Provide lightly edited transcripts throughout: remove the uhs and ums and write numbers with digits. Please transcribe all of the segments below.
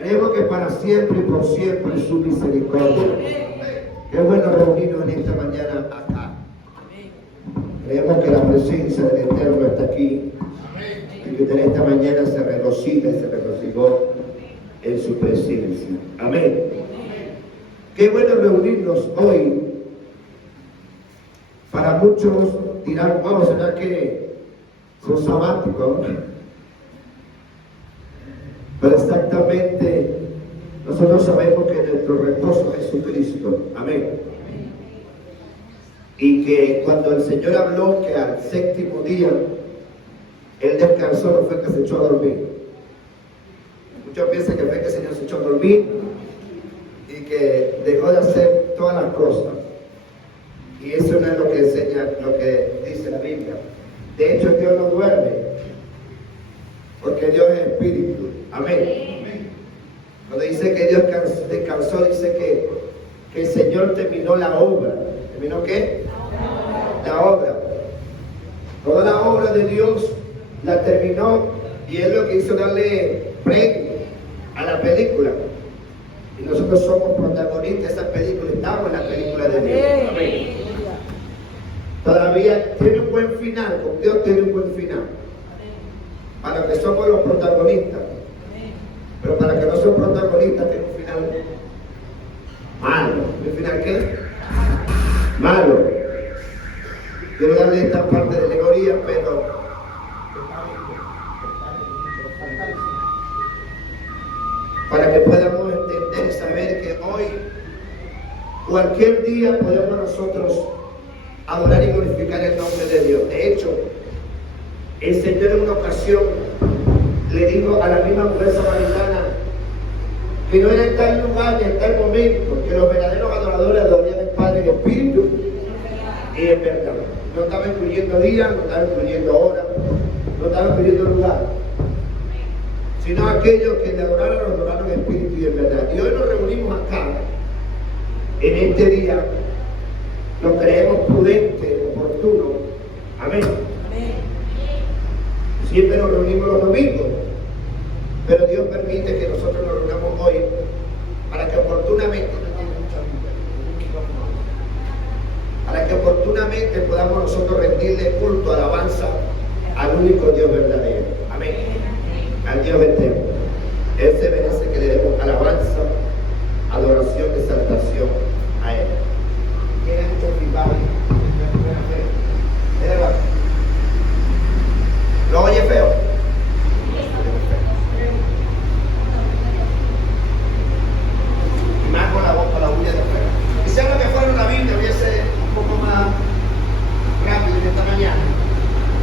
Creemos que para siempre y por siempre es su misericordia. Qué bueno reunirnos en esta mañana acá. Creemos que la presencia del Eterno está aquí. Y que usted en esta mañana se regocija y se regocijó en su presencia. Amén. Qué bueno reunirnos hoy. Para muchos dirán, wow, ¿será que son sabáticos? Pero exactamente nosotros sabemos que nuestro reposo es Jesucristo. Amén. Y que cuando el Señor habló que al séptimo día Él descansó, no fue que se echó a dormir. Muchos piensan que fue que el Señor se echó a dormir y que dejó de hacer todas las cosas. Y eso no es lo que enseña, lo que dice la Biblia. De hecho, Dios no duerme, porque Dios es espíritu. Amén. Cuando dice que Dios descansó, dice que el Señor terminó la obra. ¿Terminó qué? La obra. Toda la obra de Dios la terminó, y Él lo que hizo darle premio a la película. Y nosotros somos protagonistas de esa película, estamos en la película de Dios. Amén. Todavía tiene un buen final, con Dios tiene un buen final. Para que somos los protagonistas. Pero para que no sean protagonistas tiene un final malo. ¿Un final qué? Malo. Quiero darle esta parte de alegoría, pero para que podamos entender y saber que hoy, cualquier día, podemos nosotros adorar y glorificar el nombre de Dios. De hecho, el Señor en una ocasión le dijo a la misma mujer samaritana que no era en tal lugar ni en tal momento que los verdaderos adoradores adorarían al Padre en espíritu y en verdad. No estaba incluyendo días, no estaba incluyendo horas, no estaba incluyendo lugar, sino aquellos que le adoraron, los adoraron en espíritu y en verdad. Y hoy nos reunimos acá, en este día, lo creemos prudente, oportuno. Amén. Siempre nos reunimos los domingos, pero Dios permite que nosotros nos reunamos hoy para que oportunamente podamos nosotros rendirle culto, alabanza al único Dios verdadero. Amén. Al Dios eterno. Él se merece que le demos alabanza, adoración, exaltación a Él. ¿Quién es este rival? ¿Lo oye feo? Y más con la boca, la uña de fuera. Quisiera que fuera una Biblia, hubiese un poco más rápido en esta mañana.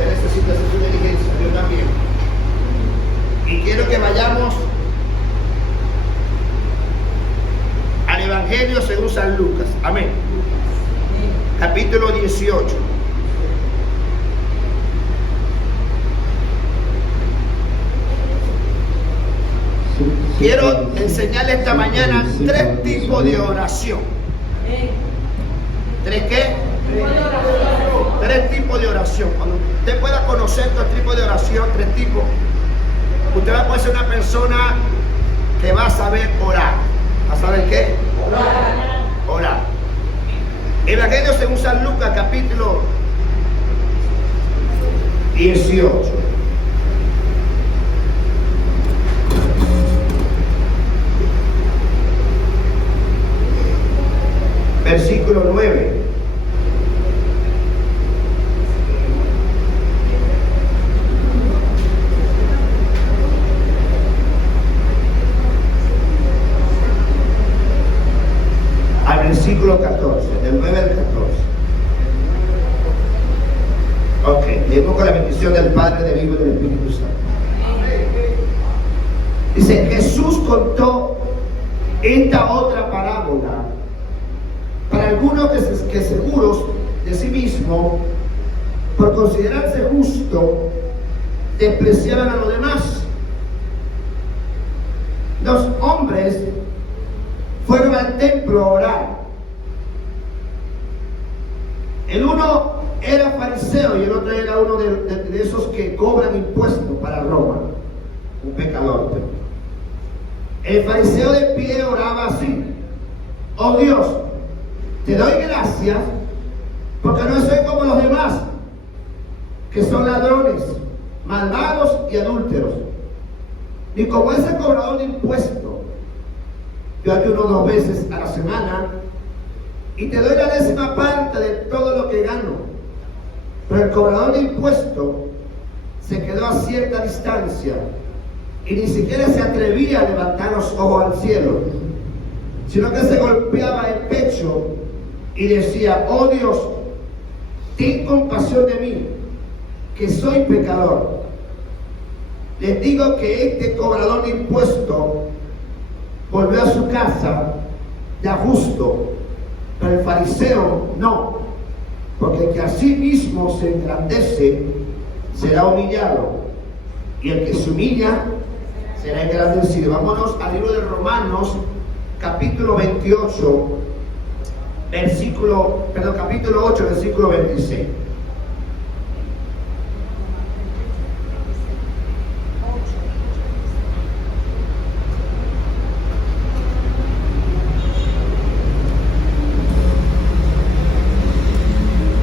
Él necesita hacer su diligencia, yo también. Y quiero que vayamos al Evangelio según San Lucas. Amén. Capítulo 18. Quiero enseñarle esta mañana 3 tipos de oración. ¿3 qué? 3 tipos de oración. Cuando usted pueda conocer 3 tipos de oración, 3 tipos, usted va a poder ser una persona que va a saber orar. ¿Va a saber qué? Orar. Evangelio según San Lucas, capítulo 18. Versículo 9. Al versículo 14, del 9 al 14. Ok, leemos con la bendición del Padre, del Hijo y del Espíritu Santo. Dice, Jesús contó esta otra parábola para algunos que seguros de sí mismo, por considerarse justo, despreciaban a los demás. 2 hombres fueron al templo a orar. El uno era fariseo y el otro era uno de esos que cobran impuestos para Roma, un pecador. El fariseo de pie oraba así: oh Dios, te doy gracias porque no soy como los demás, que son ladrones, malvados y adúlteros, ni como ese cobrador de impuestos. Yo ayuno 2 veces a la semana y te doy la 10ª parte de todo lo que gano. Pero el cobrador de impuestos se quedó a cierta distancia y ni siquiera se atrevía a levantar los ojos al cielo, sino que se golpeaba el pecho y decía: oh Dios, ten compasión de mí, que soy pecador. Les digo que este cobrador de impuestos volvió a su casa ya justo, pero el fariseo no, porque el que a sí mismo se engrandece será humillado, y el que se humilla será engrandecido. Vámonos al libro de Romanos, capítulo 28, capítulo 8, versículo 26.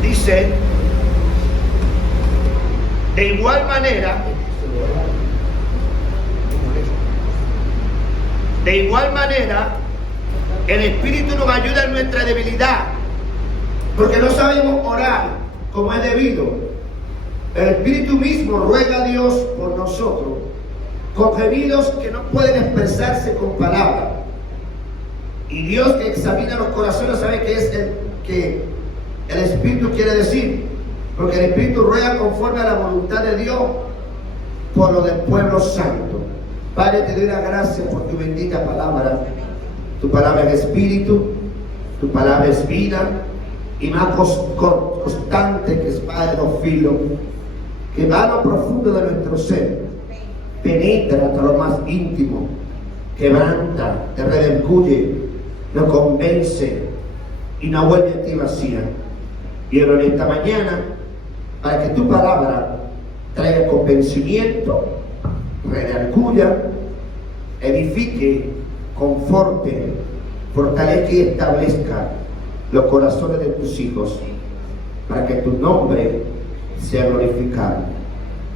Dice: de igual manera, el Espíritu nos ayuda en nuestra debilidad, porque no sabemos orar como es debido. El Espíritu mismo ruega a Dios por nosotros, con gemidos que no pueden expresarse con palabras. Y Dios, que examina los corazones, sabe qué es que el Espíritu quiere decir, porque el Espíritu ruega conforme a la voluntad de Dios por lo del pueblo santo. Padre, te doy la gracia por tu bendita palabra. Tu palabra es espíritu, tu palabra es vida, y más constante que espada de 2 filos, que va a lo profundo de nuestro ser, penetra hasta lo más íntimo, quebranta, te redarguye, nos convence y no vuelve a ti vacía. Y en esta mañana, para que tu palabra traiga convencimiento, redarguya, edifique, conforte, fortalezca y establezca los corazones de tus hijos, para que tu nombre sea glorificado.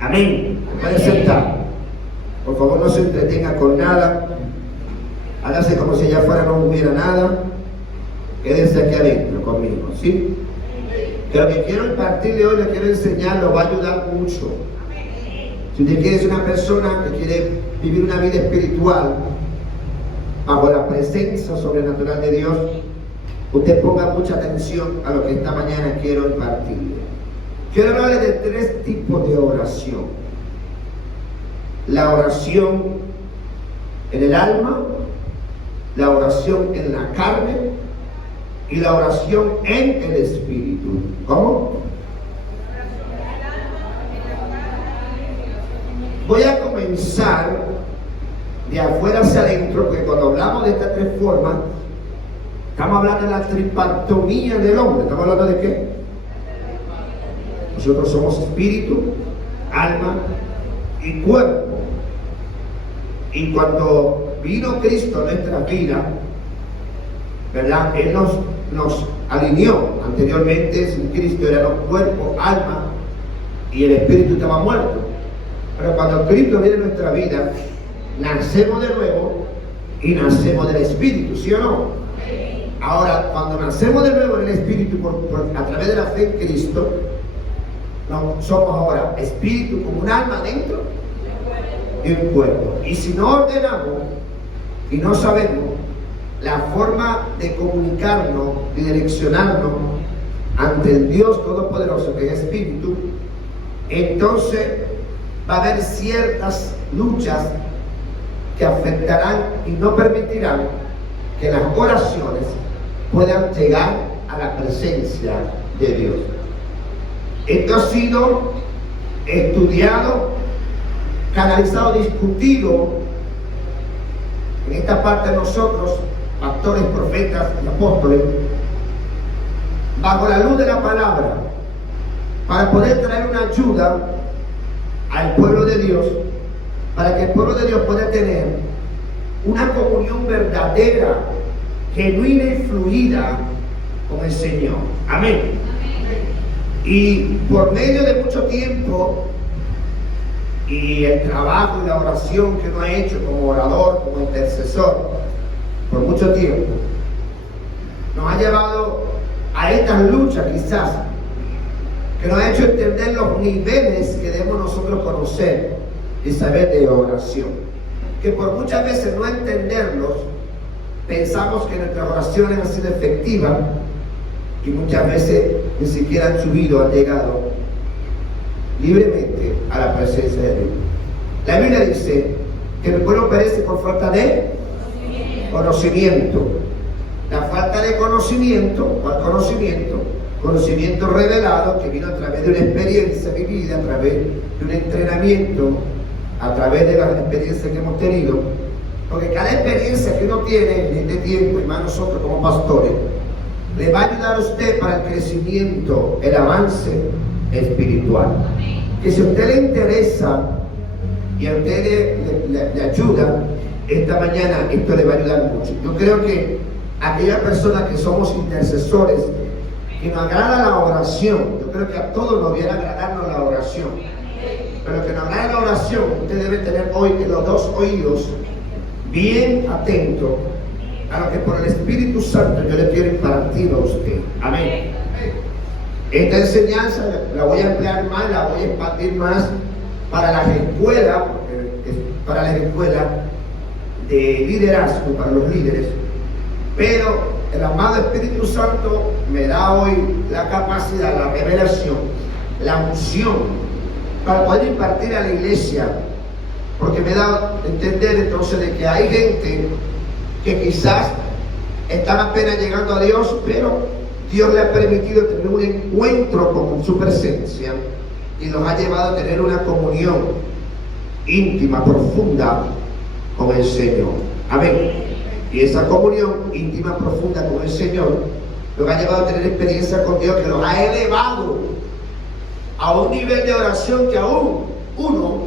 Amén. Puede sentar. Por favor, no se entretenga con nada. Hágase como si allá afuera no hubiera nada. Quédense aquí adentro conmigo, ¿sí? Que lo que quiero impartirle hoy, le quiero enseñar, lo va a ayudar mucho. Si usted quiere ser una persona que quiere vivir una vida espiritual bajo la presencia sobrenatural de Dios, usted ponga mucha atención a lo que esta mañana quiero impartirle. Quiero hablarle de 3 tipos de oración: la oración en el alma, la oración en la carne y la oración en el espíritu. ¿Cómo? Voy a comenzar de afuera hacia adentro, porque cuando hablamos de estas 3 formas, estamos hablando de la tripartomía del hombre. ¿Estamos hablando de qué? Nosotros somos espíritu, alma y cuerpo. Y cuando vino Cristo a nuestra vida, ¿verdad? Él nos alineó. Anteriormente, sin Cristo éramos cuerpo, alma y el espíritu estaba muerto. Pero cuando Cristo viene en nuestra vida, nacemos de nuevo y nacemos del espíritu, ¿sí o no? Ahora, cuando nacemos de nuevo en el espíritu a través de la fe en Cristo, no, somos ahora espíritu como un alma dentro y un cuerpo. Y si no ordenamos y no sabemos la forma de comunicarnos y direccionarnos ante el Dios Todopoderoso, que es espíritu, entonces va a haber ciertas luchas que afectarán y no permitirán que las oraciones puedan llegar a la presencia de Dios. Esto ha sido estudiado, canalizado, discutido en esta parte de nosotros, pastores, profetas y apóstoles, bajo la luz de la palabra, para poder traer una ayuda al pueblo de Dios, para que el pueblo de Dios pueda tener una comunión verdadera, genuina y fluida con el Señor. Amén. Y por medio de mucho tiempo y el trabajo y la oración que uno ha hecho como orador, como intercesor, por mucho tiempo, nos ha llevado a estas luchas quizás, que nos ha hecho entender los niveles que debemos nosotros conocer y saber de oración. Que por muchas veces no entenderlos, pensamos que nuestras oraciones han sido efectivas y muchas veces ni siquiera han subido, han llegado libremente a la presencia de Dios. La Biblia dice que el pueblo perece por falta de conocimiento. La falta de conocimiento, ¿cuál conocimiento? Conocimiento revelado que vino a través de una experiencia vivida, a través de un entrenamiento, a través de las experiencias que hemos tenido. Porque cada experiencia que uno tiene en este tiempo, y más nosotros como pastores, le va a ayudar a usted para el crecimiento, el avance espiritual. Que si a usted le interesa y a usted le ayuda, esta mañana esto le va a ayudar mucho. Yo creo que aquellas personas que somos intercesores, que nos agrada la oración, yo creo que a todos nos viene a agradarnos la oración, pero que nos agrada la oración, usted debe tener hoy los dos oídos bien atentos a lo que por el Espíritu Santo yo le quiero impartir a usted. Amén. Esta enseñanza la voy a emplear más, la voy a expandir más para las escuelas, porque es para las escuelas de liderazgo, para los líderes, pero el amado Espíritu Santo me da hoy la capacidad, la revelación, la unción para poder impartir a la iglesia, porque me da a entender entonces de que hay gente que quizás están apenas llegando a Dios, pero Dios le ha permitido tener un encuentro con su presencia y los ha llevado a tener una comunión íntima, profunda con el Señor. Amén. Y esa comunión íntima, profunda con el Señor los ha llevado a tener experiencia con Dios, que los ha elevado a un nivel de oración que aún uno,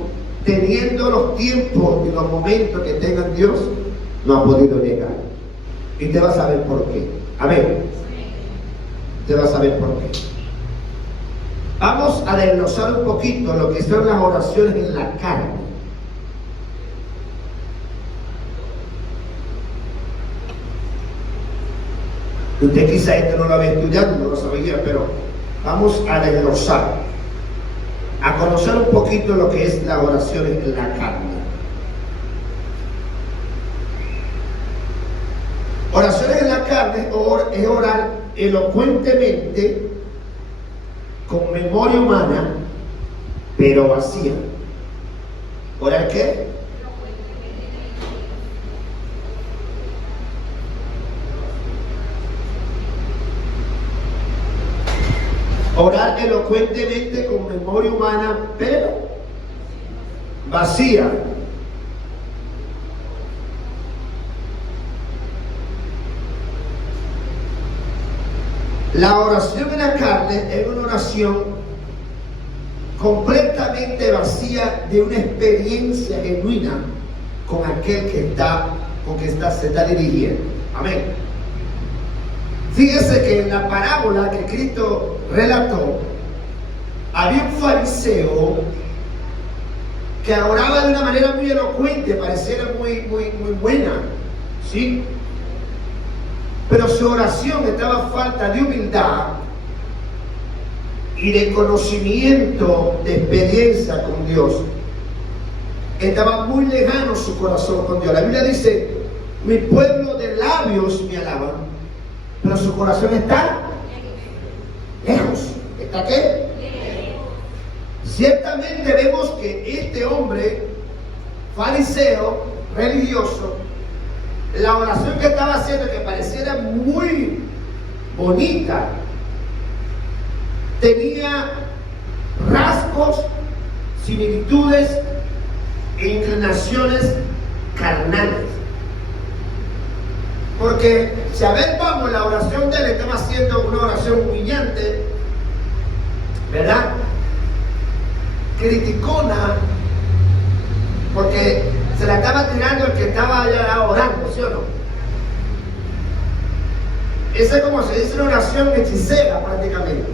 teniendo los tiempos y los momentos que tenga en Dios, no ha podido llegar. Y usted va a saber por qué. Amén. Usted va a saber por qué. Vamos a desglosar un poquito lo que son las oraciones en la carne. Usted quizá esto no lo había estudiado, no lo sabía, pero vamos a desglosar, a conocer un poquito lo que es las oraciones en la carne. Oraciones en la carne es orar elocuentemente, con memoria humana, pero vacía. ¿Orar qué? Orar elocuentemente con memoria humana, pero vacía. La oración en la carne es una oración completamente vacía de una experiencia genuina con aquel que se está dirigiendo. Amén. Fíjese que en la parábola que Cristo relató, había un fariseo que oraba de una manera muy elocuente, pareciera muy buena, ¿sí? Pero su oración estaba falta de humildad y de conocimiento, de experiencia con Dios. Estaba muy lejano su corazón con Dios. La Biblia dice: mi pueblo de labios me alaba, pero su corazón está lejos. ¿Está qué? Ciertamente vemos que este hombre fariseo, religioso, la oración que estaba haciendo, que pareciera muy bonita, tenía rasgos, similitudes e inclinaciones carnales. Porque si a ver vamos, la oración de él estaba haciendo una oración humillante, ¿verdad? Criticona, porque se la estaba tirando el que estaba allá orando, ¿sí o no? Esa es como se dice una oración hechicera prácticamente.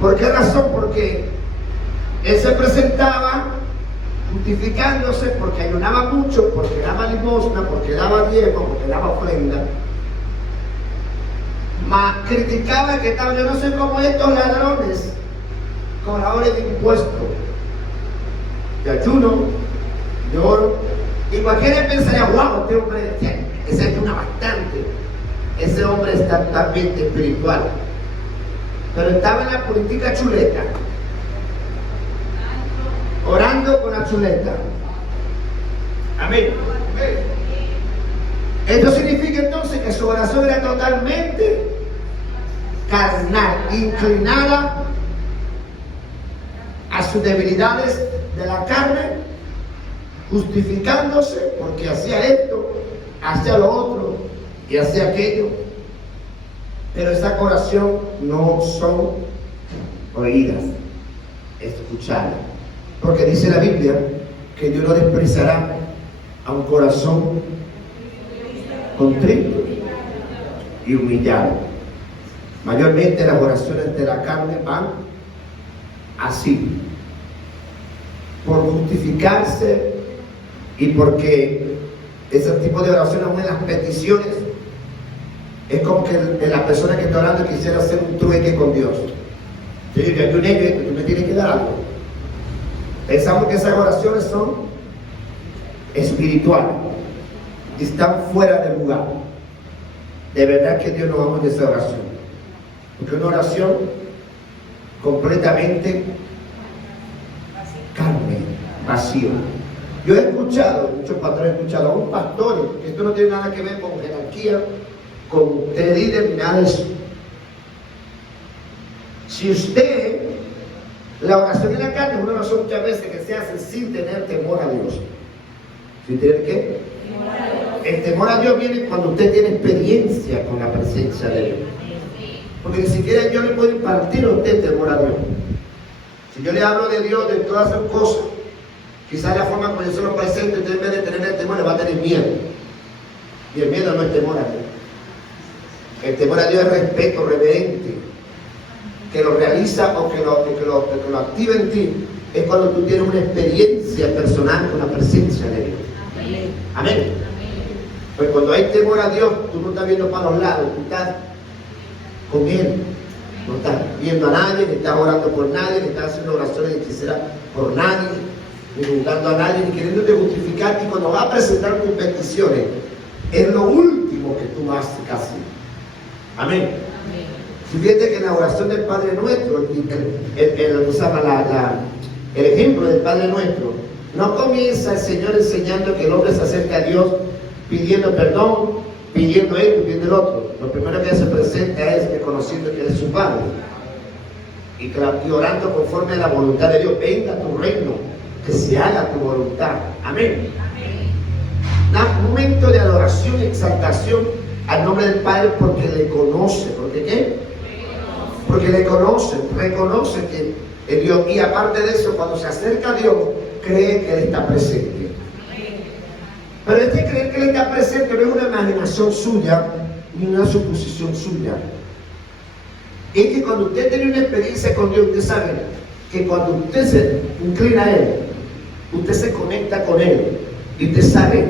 ¿Por qué razón? Porque él se presentaba justificándose porque ayunaba mucho, porque daba limosna, porque daba diezmo, porque daba ofrenda. Mas criticaba que estaba, yo no sé cómo estos ladrones, cobradores de impuestos, de ayuno, de oro, y cualquiera pensaría, wow, este hombre, ese ayuna bastante, ese hombre está totalmente espiritual, pero estaba en la política chuleta, orando con la chuleta. Amén. Esto significa entonces que su oración era totalmente carnal, inclinada a sus debilidades de la carne, justificándose porque hacía esto, hacía lo otro y hacía aquello. Pero esa oración no son oídas, escuchadas. Porque dice la Biblia que Dios no despreciará a un corazón contrito y humillado. Mayormente las oraciones de la carne van así, por justificarse y porque ese tipo de oraciones, aún en las peticiones, es como que la persona que está orando quisiera hacer un trueque con Dios. Yo digo, hay un hecho, tú me tienes que dar algo. Pensamos que esas oraciones son espirituales y están fuera de lugar. De verdad que Dios nos ama de esa oración, porque una oración completamente carne, vacío. Yo he escuchado, muchos pastores he escuchado a un pastor, esto no tiene nada que ver con jerarquía, con líder, nada de eso. Si usted, la oración en la carne es una oración muchas veces que se hace sin tener temor a Dios. ¿Sin tener qué? El temor a Dios viene cuando usted tiene experiencia con la presencia de Dios. Porque ni siquiera yo le puedo impartir a usted temor a Dios. Si yo le hablo de Dios, de todas sus cosas, quizás la forma como yo se lo presento, usted en vez de tener el temor, le va a tener miedo. Y el miedo no es temor a Dios. El temor a Dios es respeto reverente, que lo realiza o que lo activa en ti, es cuando tú tienes una experiencia personal con la presencia de Dios. Amén. Pues cuando hay temor a Dios, tú no estás viendo para los lados, tú estás con Él. No estás viendo a nadie, ni estás orando por nadie, ni estás haciendo oraciones hechiceras por nadie, ni juzgando a nadie, ni queriéndote justificar. Y cuando vas a presentar tus peticiones, es lo último que tú haces casi. Amén. Si fíjate que en la oración del Padre Nuestro, el ejemplo del Padre Nuestro, no comienza el Señor enseñando que el hombre se acerca a Dios pidiendo perdón, pidiendo esto, pidiendo el otro. Lo primero que se presenta es reconociendo que Él es su Padre y orando conforme a la voluntad de Dios. Venga tu reino, que se haga tu voluntad. Amén. Un momento de adoración y exaltación al nombre del Padre porque le conoce. ¿Por qué? Porque le conoce, reconoce que es Dios. Y aparte de eso, cuando se acerca a Dios, cree que Él está presente. Pero este creer que Él está presente no es una imaginación suya, ni una suposición suya. Es que cuando usted tiene una experiencia con Dios, usted sabe que cuando usted se inclina a Él, usted se conecta con Él. Y usted sabe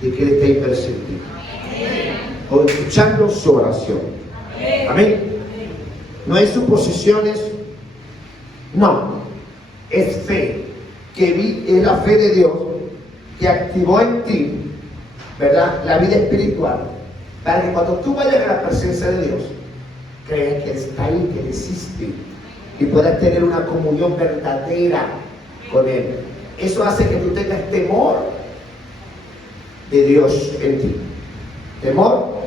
de que Él está ahí presente. O escuchando su oración. Amén. No hay suposiciones, no. Es fe, es la fe de Dios que activó en ti, ¿verdad?, la vida espiritual, para que cuando tú vayas a la presencia de Dios, creas que Él está ahí, que Él existe, y puedas tener una comunión verdadera con Él. Eso hace que tú tengas temor de Dios en ti. Temor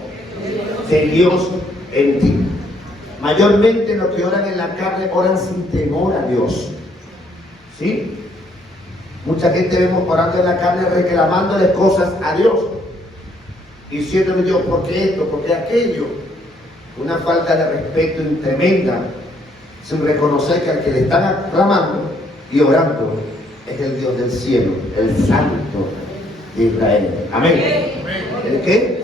de Dios en ti. Mayormente los que oran en la carne oran sin temor a Dios. ¿Sí? Mucha gente vemos orando en la carne reclamándole cosas a Dios. Diciéndole Dios, ¿por qué esto? ¿Por qué aquello? Una falta de respeto tremenda, sin reconocer que al que le están aclamando y orando es el Dios del cielo, el Santo de Israel. Amén. ¿El qué?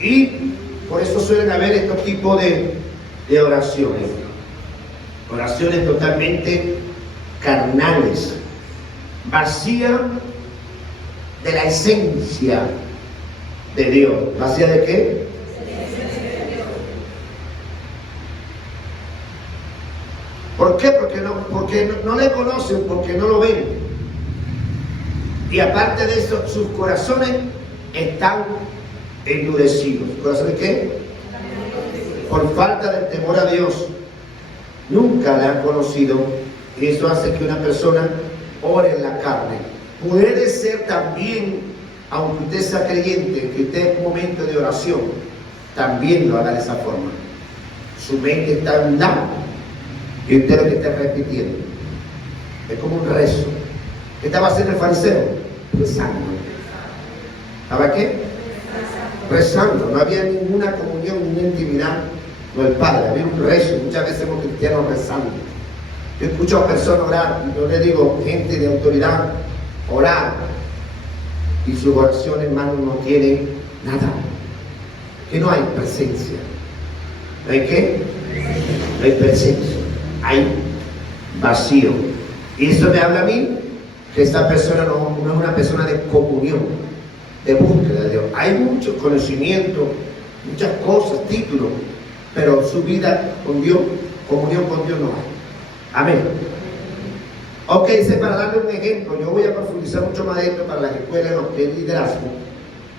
Y por eso suelen haber estos tipos de oraciones. Oraciones totalmente carnales, vacía de la esencia de Dios. ¿Vacía de qué? ¿Por qué? Porque no le conocen, porque no lo ven. Y aparte de eso, sus corazones están endurecidos. ¿Corazones qué? Por falta del temor a Dios. Nunca le han conocido, y eso hace que una persona ore en la carne. Puede ser también, aunque usted sea creyente, que usted en un momento de oración también lo haga de esa forma. Su mente está en un lado y usted lo que está repitiendo. Es como un rezo. ¿Qué estaba haciendo el fariseo? Rezando. ¿Estaba qué? Rezando. No había ninguna comunión, ninguna intimidad con el Padre. Había un rezo. Muchas veces somos cristianos rezando. Yo escucho a personas orar, y yo le digo, gente de autoridad, orar, y su oración, hermano, no tiene nada. Que no hay presencia. ¿No hay qué? No hay presencia. Hay vacío. Y eso me habla a mí que esta persona no es una persona de comunión, de búsqueda de Dios. Hay mucho conocimiento, muchas cosas, títulos, pero su vida con Dios, comunión con Dios no hay. Amén. Ok, para darle un ejemplo, yo voy a profundizar mucho más de esto para las escuelas de liderazgo,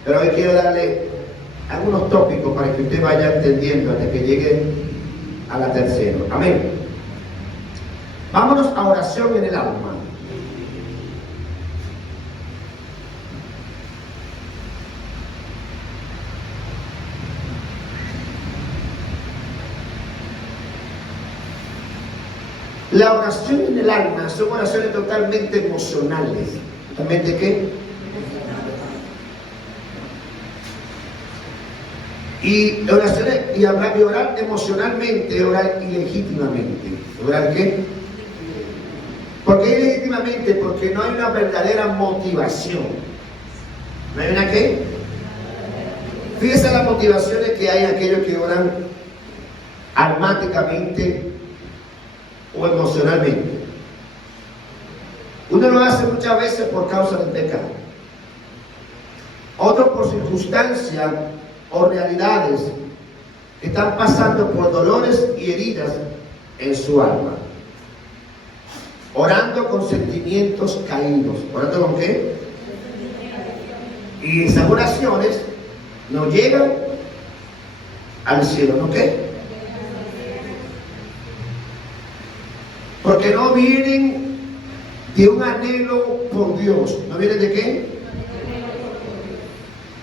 pero hoy quiero darle algunos tópicos para que usted vaya entendiendo hasta que llegue a la tercera. Amén. Vámonos a oración en el alma. La oración en el alma son oraciones totalmente emocionales. ¿Totalmente qué? Y oraciones, y orar emocionalmente, orar ilegítimamente. ¿Orar qué? ¿Por qué ilegítimamente? Porque no hay una verdadera motivación. ¿No hay una qué? Fíjense las motivaciones que hay aquellos que oran almáticamente o emocionalmente. Uno lo hace muchas veces por causa del pecado, otros por circunstancias o realidades que están pasando por dolores y heridas en su alma, orando con sentimientos caídos. ¿Orando con qué? Y esas oraciones no llegan al cielo, ¿no qué? Porque no vienen de un anhelo por Dios. ¿No vienen de qué?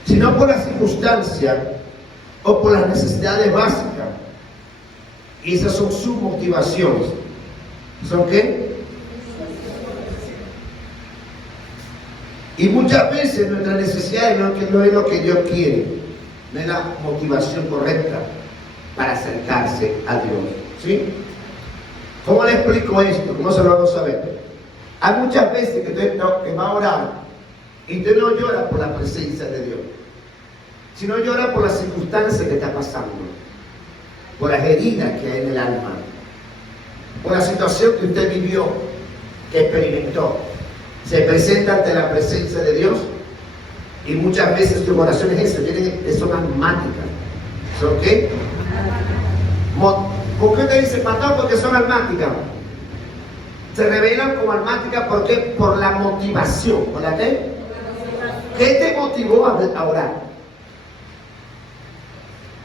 Sino por las circunstancias o por las necesidades básicas. Y esas son sus motivaciones. ¿Son qué? Y muchas veces nuestra necesidad no es lo que Dios quiere. No es la motivación correcta para acercarse a Dios. ¿Sí? ¿Cómo le explico esto? ¿Cómo se lo vamos a ver? Hay muchas veces que usted va a orar y usted no llora por la presencia de Dios, sino llora por las circunstancias que está pasando, por las heridas que hay en el alma, por la situación que usted vivió, que experimentó. Se presenta ante la presencia de Dios y muchas veces sus oraciones son almáticas. ¿Son qué? ¿Por qué te dice, pastor? Porque son almáticas. Se revelan como almáticas, ¿por qué? Por la motivación. ¿Por la qué? ¿Qué te motivó a orar?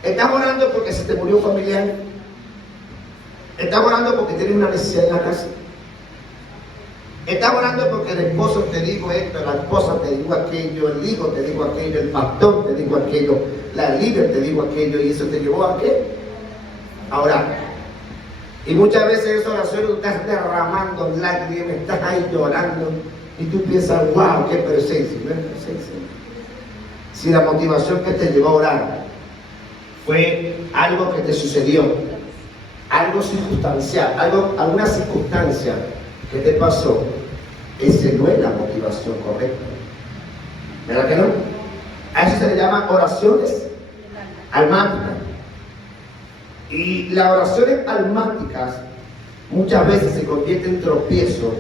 ¿Estás orando porque se te murió un familiar? ¿Estás orando porque tienes una necesidad en la casa? ¿Estás orando porque el esposo te dijo esto, la esposa te dijo aquello, el hijo te dijo aquello, el pastor te dijo aquello, la líder te dijo aquello y eso te llevó a qué? A orar? Y muchas veces esa oración tú estás derramando lágrimas, estás ahí llorando y tú piensas, wow, qué presencia. No es presencia. Si la motivación que te llevó a orar fue algo que te sucedió, algo circunstancial, alguna circunstancia ¿Qué te pasó? Esa no es la motivación correcta. ¿Verdad que no? A eso se le llama oraciones almáticas. Y las oraciones almáticas muchas veces se convierten en tropiezo.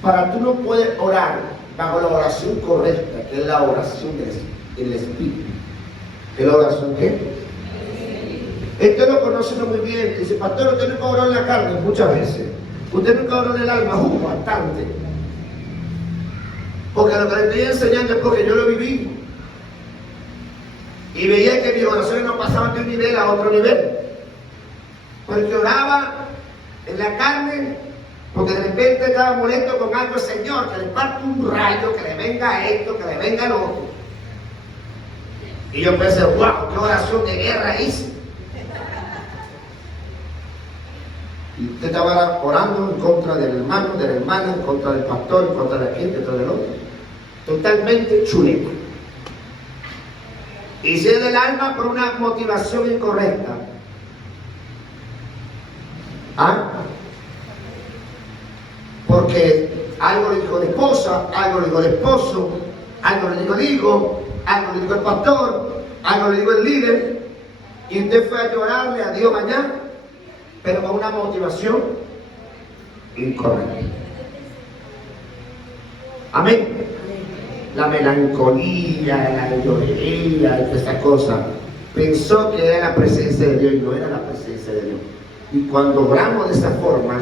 Para tú no poder orar bajo la oración correcta, que es la oración del Espíritu. ¿Qué es la oración qué? Usted lo conoce muy bien. Dice, pastor, usted nunca oró en la carne, muchas veces. Usted nunca oró en el alma, bastante. Porque lo que le estoy enseñando es porque yo lo viví. Y veía que mis oraciones no pasaban de un nivel a otro nivel. Porque oraba en la carne, porque de repente estaba molesto con algo el Señor, que le parte un rayo, que le venga esto, que le venga lo otro. Y yo pensé, wow, qué oración de guerra hice. Y usted estaba orando en contra del hermano, de la hermana, en contra del pastor, en contra de aquel, en contra del otro. Totalmente chuleta. Y si es del alma por una motivación incorrecta. ¿Ah? Porque algo le dijo la esposa, algo le dijo el esposo, algo le dijo el hijo, algo le dijo el pastor, algo le dijo el líder, y usted fue a llorarle a Dios mañana, pero con una motivación incorrecta. Amén. La melancolía, la llorería y toda esa cosa, pensó que era la presencia de Dios y no era la presencia de Dios. Y cuando oramos de esa forma,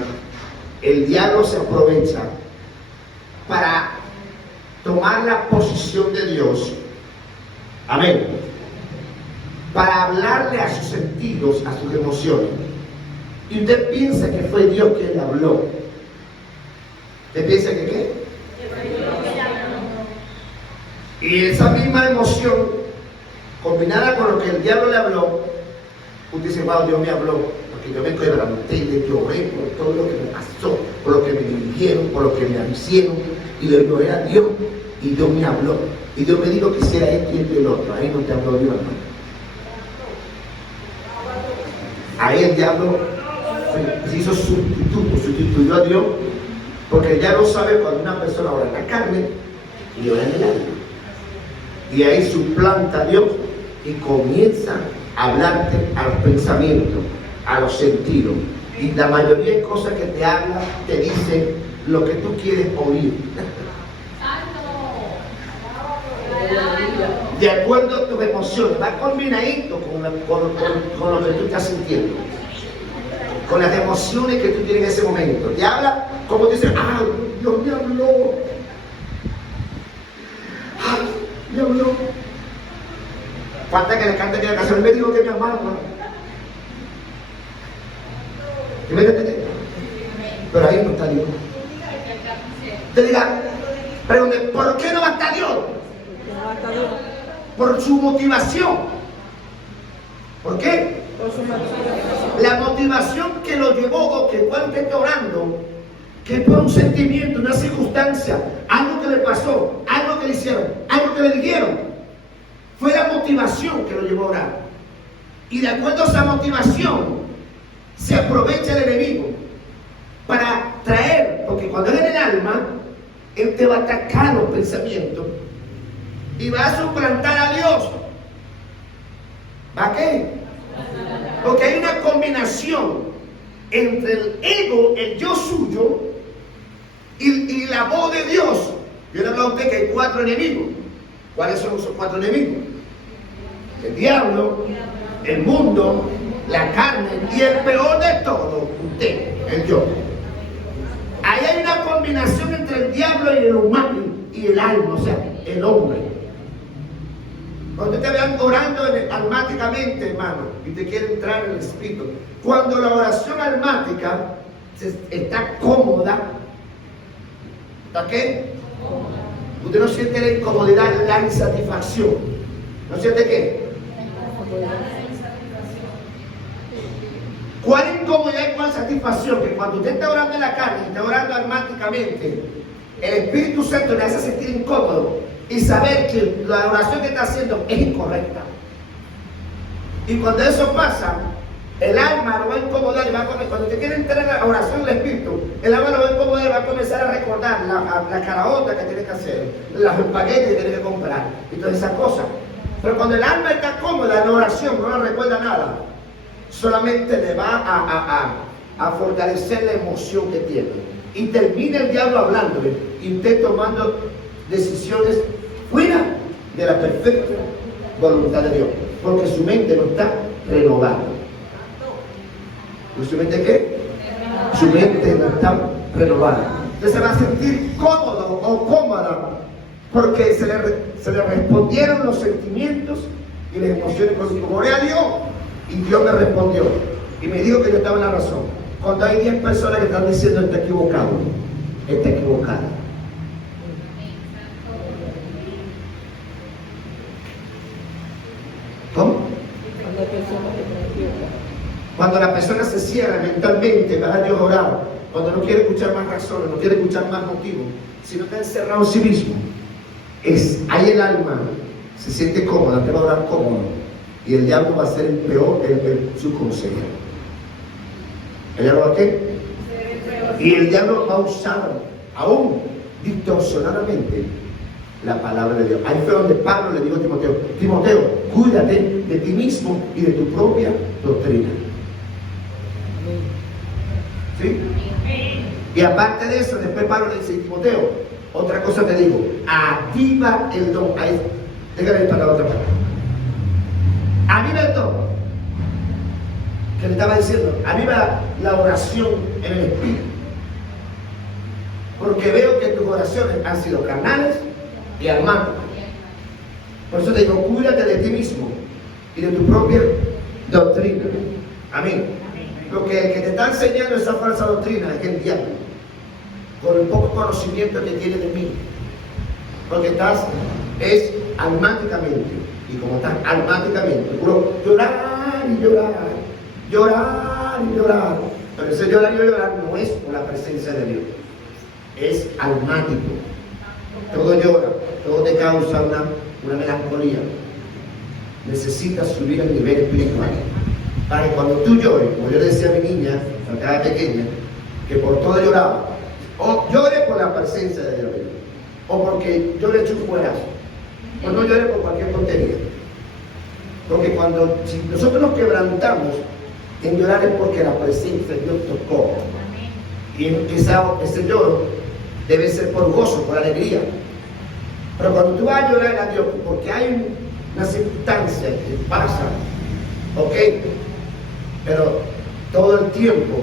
el diablo se aprovecha para tomar la posición de Dios. Amén. Para hablarle a sus sentidos, a sus emociones. Y usted piensa que fue Dios quien le habló. ¿Usted piensa que qué? Y esa misma emoción, combinada con lo que el diablo le habló, usted dice, wow, Dios me habló, porque yo me quebranté y le lloré por todo lo que me pasó, por lo que me dijeron, por lo que me hicieron, y le lloré a Dios, y Dios me habló. Y Dios me dijo que hiciera esto y esto y el otro. Ahí no te habló Dios, hermano. Ahí el diablo se hizo sustituyó a Dios, porque el diablo sabe cuando una persona ora en la carne y ora en el alma. Y ahí suplanta a Dios y comienza a hablarte a los pensamientos, a los sentidos. Y la mayoría de cosas que te habla, te dice lo que tú quieres oír. De acuerdo a tus emociones, va combinadito con lo que tú estás sintiendo. Con las emociones que tú tienes en ese momento. Te habla como te dice, ah, Dios me habló. Ay, me habló. Falta que le cante aquella canción. Él me dijo que me amaba. ¿Y me entiendes? Pero ahí no está Dios. Te diga, pregunte, ¿por qué no va a estar Dios? Por su motivación. ¿Por qué? Por su motivación. La motivación que lo llevó o que cuando usted está orando, que fue un sentimiento, una circunstancia, algo que le pasó, algo que le hicieron, algo que le dijeron, fue la motivación que lo llevó a orar. Y de acuerdo a esa motivación, se aprovecha el enemigo para traer, porque cuando es en el alma, él te va a atacar los pensamientos y va a suplantar a Dios. ¿Va a qué? Porque hay una combinación entre el ego, el yo suyo, y la voz de Dios. Yo le hablo a usted que hay 4 enemigos. ¿Cuáles son esos 4 enemigos? El diablo, el mundo, la carne y el peor de todo, usted, el yo. Ahí hay una combinación entre el diablo y el humano y el alma, o sea, el hombre. Cuando te vean orando almáticamente, hermano, y te quiere entrar en el espíritu, cuando la oración almática está cómoda, ¿está qué? Usted no siente la incomodidad, la insatisfacción. ¿No siente qué? ¿Cuál incomodidad y cuál satisfacción? Que cuando usted está orando en la carne y está orando almáticamente, el Espíritu Santo le hace sentir incómodo y saber que la oración que está haciendo es incorrecta. Y cuando eso pasa, el alma lo va a incomodar y va a comer. Cuando usted quiere entrar en la oración del Espíritu, El alma lo ve como él va a comenzar a recordar la caraota que tiene que hacer, las espaguetis que tiene que comprar y todas esas cosas. Pero cuando el alma está cómoda en la oración, no le recuerda nada, solamente le va a fortalecer la emoción que tiene. Y termina el diablo hablándole y usted tomando decisiones fuera de la perfecta voluntad de Dios, porque su mente no está renovada. ¿Y su mente qué? Su mente no está renovada. Usted se va a sentir cómodo o cómoda porque se le respondieron los sentimientos y las emociones. Oré a Dios y Dios me respondió y me dijo que yo estaba en la razón. Cuando hay 10 personas que están diciendo está equivocado, está equivocada. ¿Cómo? Cuando la persona se cierra mentalmente, va a Dios orar, cuando no quiere escuchar más razones, no quiere escuchar más motivos, sino está encerrado en sí mismo, ahí el alma se siente cómoda, te va a orar cómodo, y el diablo va a ser el peor, su consejero. ¿El diablo va a qué? Y el diablo va a usar aún distorsionadamente la palabra de Dios. Ahí fue donde Pablo le dijo a Timoteo: Timoteo, cuídate de ti mismo y de tu propia doctrina. ¿Sí? Y aparte de eso, después Pablo le dice: Timoteo, otra cosa te digo, activa el don. Ahí, déjame ir para la otra parte. Aviva el don. Que le estaba diciendo, aviva la oración en el espíritu. Porque veo que tus oraciones han sido carnales y almáticas. Por eso te digo, cuídate de ti mismo y de tu propia doctrina. Amén. Porque el que te está enseñando esa falsa doctrina es el diablo, por el poco conocimiento que tiene de mí. Porque estás, es almáticamente, y como estás almáticamente, puro llorar y llorar, llorar y llorar. Pero ese llorar y llorar no es por la presencia de Dios, es almático. Todo llora, todo te causa una melancolía. Necesitas subir al nivel espiritual. Para que cuando tú llores, como yo le decía a mi niña, cuando era pequeña, que por todo lloraba, o llore por la presencia de Dios, o porque yo le eché un fuerazo, o no llore por cualquier tontería. Porque si nosotros nos quebrantamos en llorar es porque la presencia de Dios tocó. Y ese lloro debe ser por gozo, por alegría. Pero cuando tú vas a llorar a Dios, porque hay una circunstancia que pasa, ok, pero todo el tiempo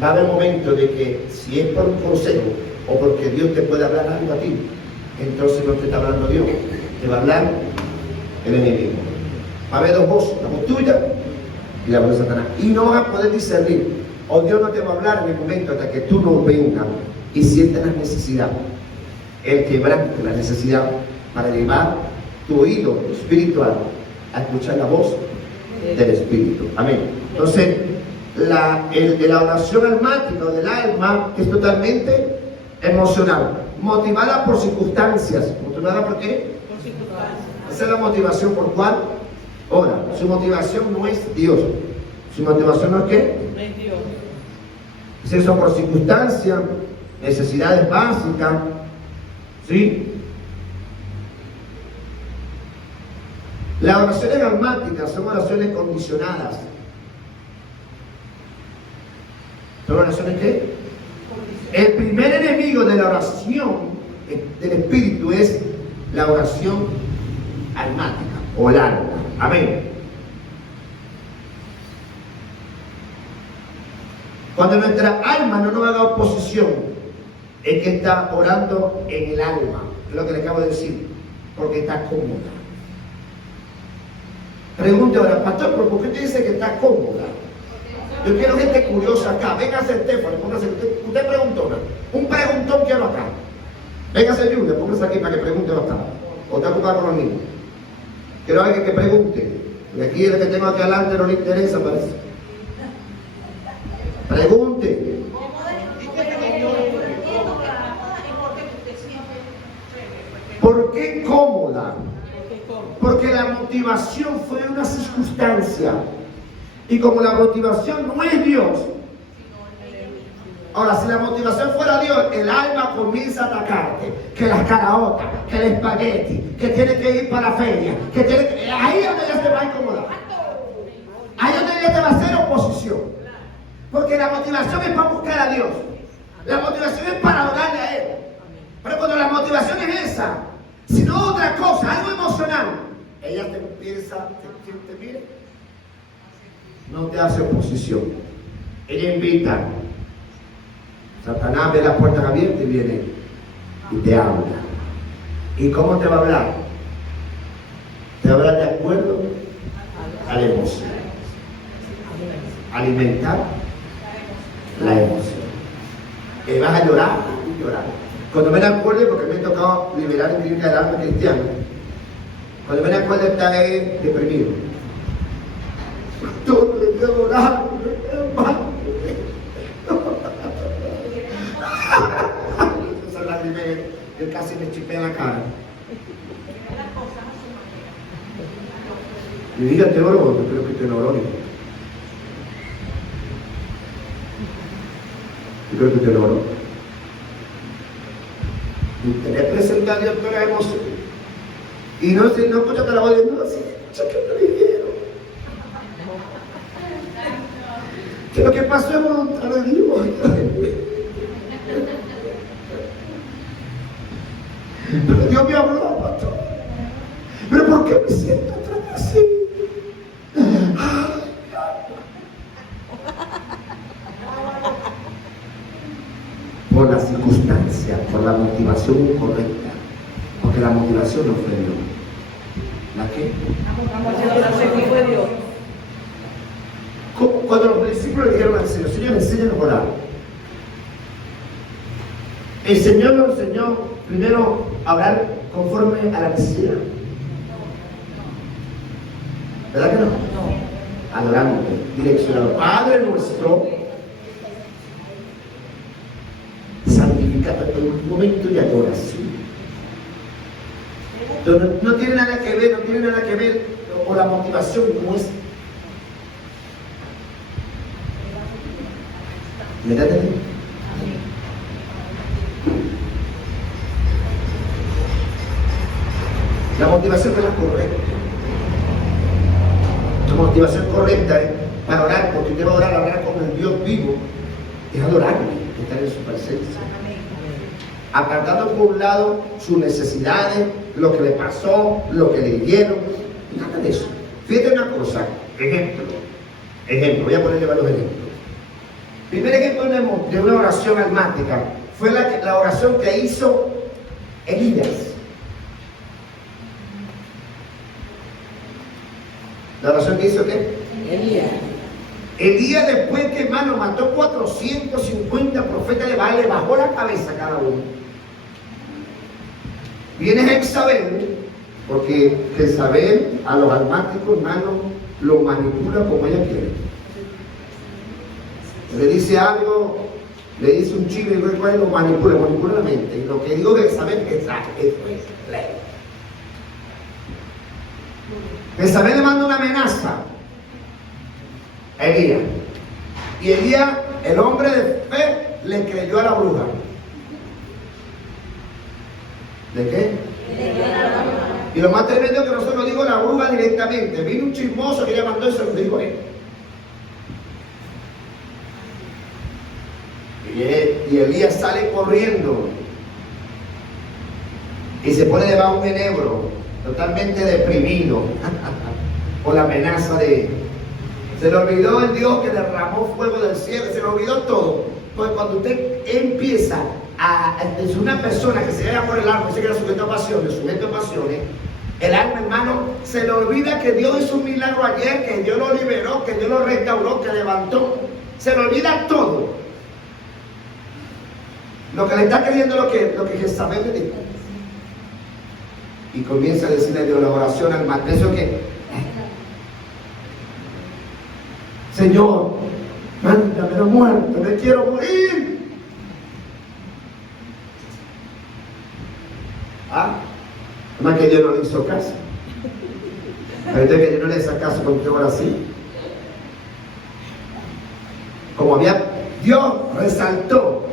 va a haber momentos de que si es por un consejo o porque Dios te puede hablar algo a ti, entonces no te está hablando Dios, te va a hablar el enemigo. Va a haber dos voces, la voz tuya y la voz de Satanás, y no vas a poder discernir, o Dios no te va a hablar en el momento hasta que tú no vengas y sientas la necesidad, el quebrante, la necesidad para llevar tu oído espiritual a escuchar la voz del Espíritu. Amén. Entonces, la oración almática del alma es totalmente emocional, motivada por circunstancias. ¿Motivada por qué? Por circunstancias. Esa es la motivación por cuál ora. Su motivación no es Dios. Su motivación no es qué. No es Dios. Es eso por circunstancias, necesidades básicas, ¿sí? Las oraciones almáticas son oraciones condicionadas. ¿Son oraciones qué? El primer enemigo de la oración del Espíritu es la oración almática o el alma. Amén. Cuando nuestra alma no nos haga oposición, es que está orando en el alma. Es lo que le acabo de decir. Porque está cómoda. Pregunte ahora, pastor, ¿pero por qué usted dice que está cómoda? Yo quiero gente curiosa acá. Véngase Estefano, póngase. Usted preguntó, un preguntón quiero acá. Véngase Julia, póngase aquí para que pregunte bastante. O está ocupado con los niños. Quiero a alguien que pregunte. Y aquí el que tengo aquí adelante no le interesa, parece. Pregunte. ¿Por qué cómoda? Porque la motivación fue una circunstancia. Y como la motivación no es Dios, Ahora, si la motivación fuera Dios, el alma comienza a atacarte. Que las caraotas, que el espagueti, que tiene que ir para la feria, que tiene que... Ahí es donde ya se va a incomodar. Ahí es donde ya te va a hacer oposición. Porque la motivación es para buscar a Dios. La motivación es para adorarle a Él. Pero cuando la motivación es esa, si no otra cosa, algo emocional, ella te empieza, te mira, no te hace oposición. Ella invita. Satanás ve las puertas abiertas y viene y te habla. ¿Y cómo te va a hablar? Te va a hablar de acuerdo a la emoción. Alimentar la emoción. Y vas a llorar y llorar. Cuando me acuerdo, porque me ha tocado liberar en clínica del alma cristiana, cuando me acuerdo está deprimido. Todo le quiero orar, esa lágrima, él casi me chipea la cara. Y diga, te oro, yo creo que te oro. Yo creo que te oro. Y te presenta a Dios toda la emoción. Y no sé, no escucha la voz de no, sí, yo que no le quiero. Que lo que pasó es voluntad de Dios. Pero Dios me habló, pastor. Pero ¿por qué me siento tan así? Por la circunstancia, por la motivación incorrecta. Porque la motivación no fue Dios. ¿La qué? La motivación fue Dios. Cuando los discípulos le dijeron al Señor, Señor, enséñanos a orar. El Señor nos enseñó primero a orar conforme a la necesidad. ¿Verdad que no? No. Adorando, direccionado. Padre nuestro, santificado en un momento de adoración. No tiene nada que ver con la motivación nuestra. ¿Me entiendes? La motivación es la correcta. La motivación correcta es para orar, porque usted va a orar con el Dios vivo, es adorarle, estar en su presencia. Apartando por un lado sus necesidades, lo que le pasó, lo que le dieron, nada de eso. Fíjate una cosa, ejemplo, voy a ponerle varios ejemplos. Primer ejemplo de una oración almática fue la oración que hizo Elías. ¿La oración que hizo qué? Elías después que, hermano, mató 450 profetas de Baal, le bajó la cabeza a cada uno. Viene Jezabel, porque Jezabel a los almáticos, hermano, lo manipula como ella quiere. Le dice algo, le dice un chile, y lo manipula la mente. Y lo que digo de Jezabel es ley. Jezabel le manda una amenaza a Elías. Y Elías, el hombre de fe, le creyó a la bruja. ¿De qué? Y lo más tremendo es que no se lo dijo la bruja directamente. Vino un chismoso que ella mandó y se lo dijo a él. Y Elías sale corriendo y se pone debajo de un enebro, totalmente deprimido por la amenaza de... Se le olvidó el Dios que derramó fuego del cielo, se le olvidó todo. Pues cuando usted empieza es una persona que se lleva por el alma, que se queda sujeto a pasiones, el alma, hermano, se le olvida que Dios hizo un milagro ayer, que Dios lo liberó, que Dios lo restauró, que levantó. Se le olvida todo. Lo que le está creyendo lo que Jezabel le dijo. Y comienza a decirle a Dios la oración al maestro que Señor, mándame la muerte, me quiero morir. Más que Dios no le hizo caso. Pero que Dios no le hizo caso con que ahora sí. Como había Dios resaltó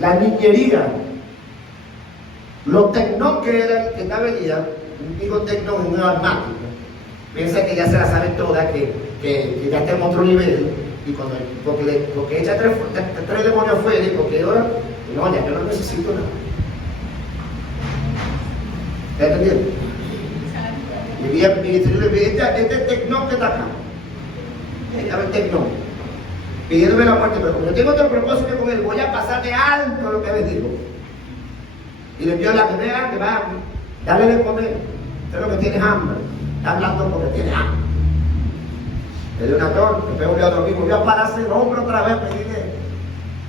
la niñería, lo tecnón que era que estaba Elías. Digo tecnón, un armático. Piensa que ya se la sabe toda, que ya está en otro nivel. Y porque echa tres demonios afuera, y porque ahora, no, ya yo no necesito nada. ¿Está entendiendo? Este tecnón que está acá, estaba el tecnón, pidiéndome la muerte, pero como yo tengo otro propósito con él, voy a pasar de alto lo que me digo. Y le envío la que vea, que va, dale de comer. Usted lo que tiene es hambre, está hablando porque tiene hambre. Le dio una torta, me pegó un día a dormir, volvió a pararse el hombro otra vez, pedirle,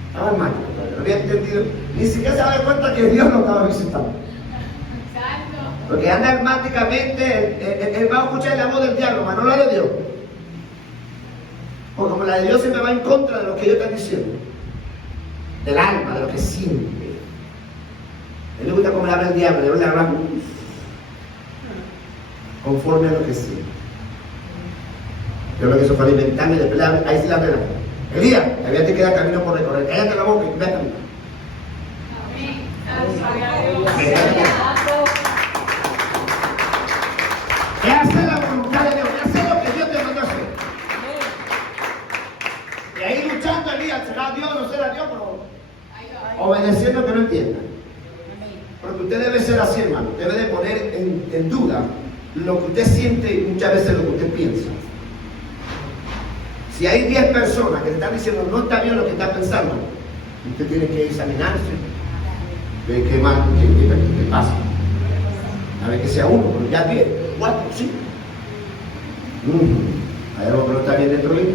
estaba hermano, no había entendido, ni siquiera se da cuenta que Dios lo estaba visitando. Porque anda hermáticamente, él va a escuchar la voz del diablo, pero no la de Dios. Porque como la de Dios siempre va en contra de lo que ellos están diciendo, del alma, de lo que siente. Él le gusta como le habla el diablo, le habla conforme a lo que siente. Yo lo que hizo fue alimentarme y después ahí sí la verdad. Elías, todavía te queda camino por recorrer. Cállate la boca y ve a caminar. Es hacer la voluntad de Dios, es hacer lo que Dios te mandó a hacer. Y ahí luchando Elías, será Dios o no será Dios, pero obedeciendo que no entienda. Porque usted debe ser así, hermano. Debe de poner en duda lo que usted siente y muchas veces lo que usted piensa. Si hay 10 personas que le están diciendo no está bien lo que está pensando, usted tiene que examinarse, ver qué más, qué pasa. A ver que sea uno, pero ya 10, 4, 5. Hay algo que no está bien dentro de mí.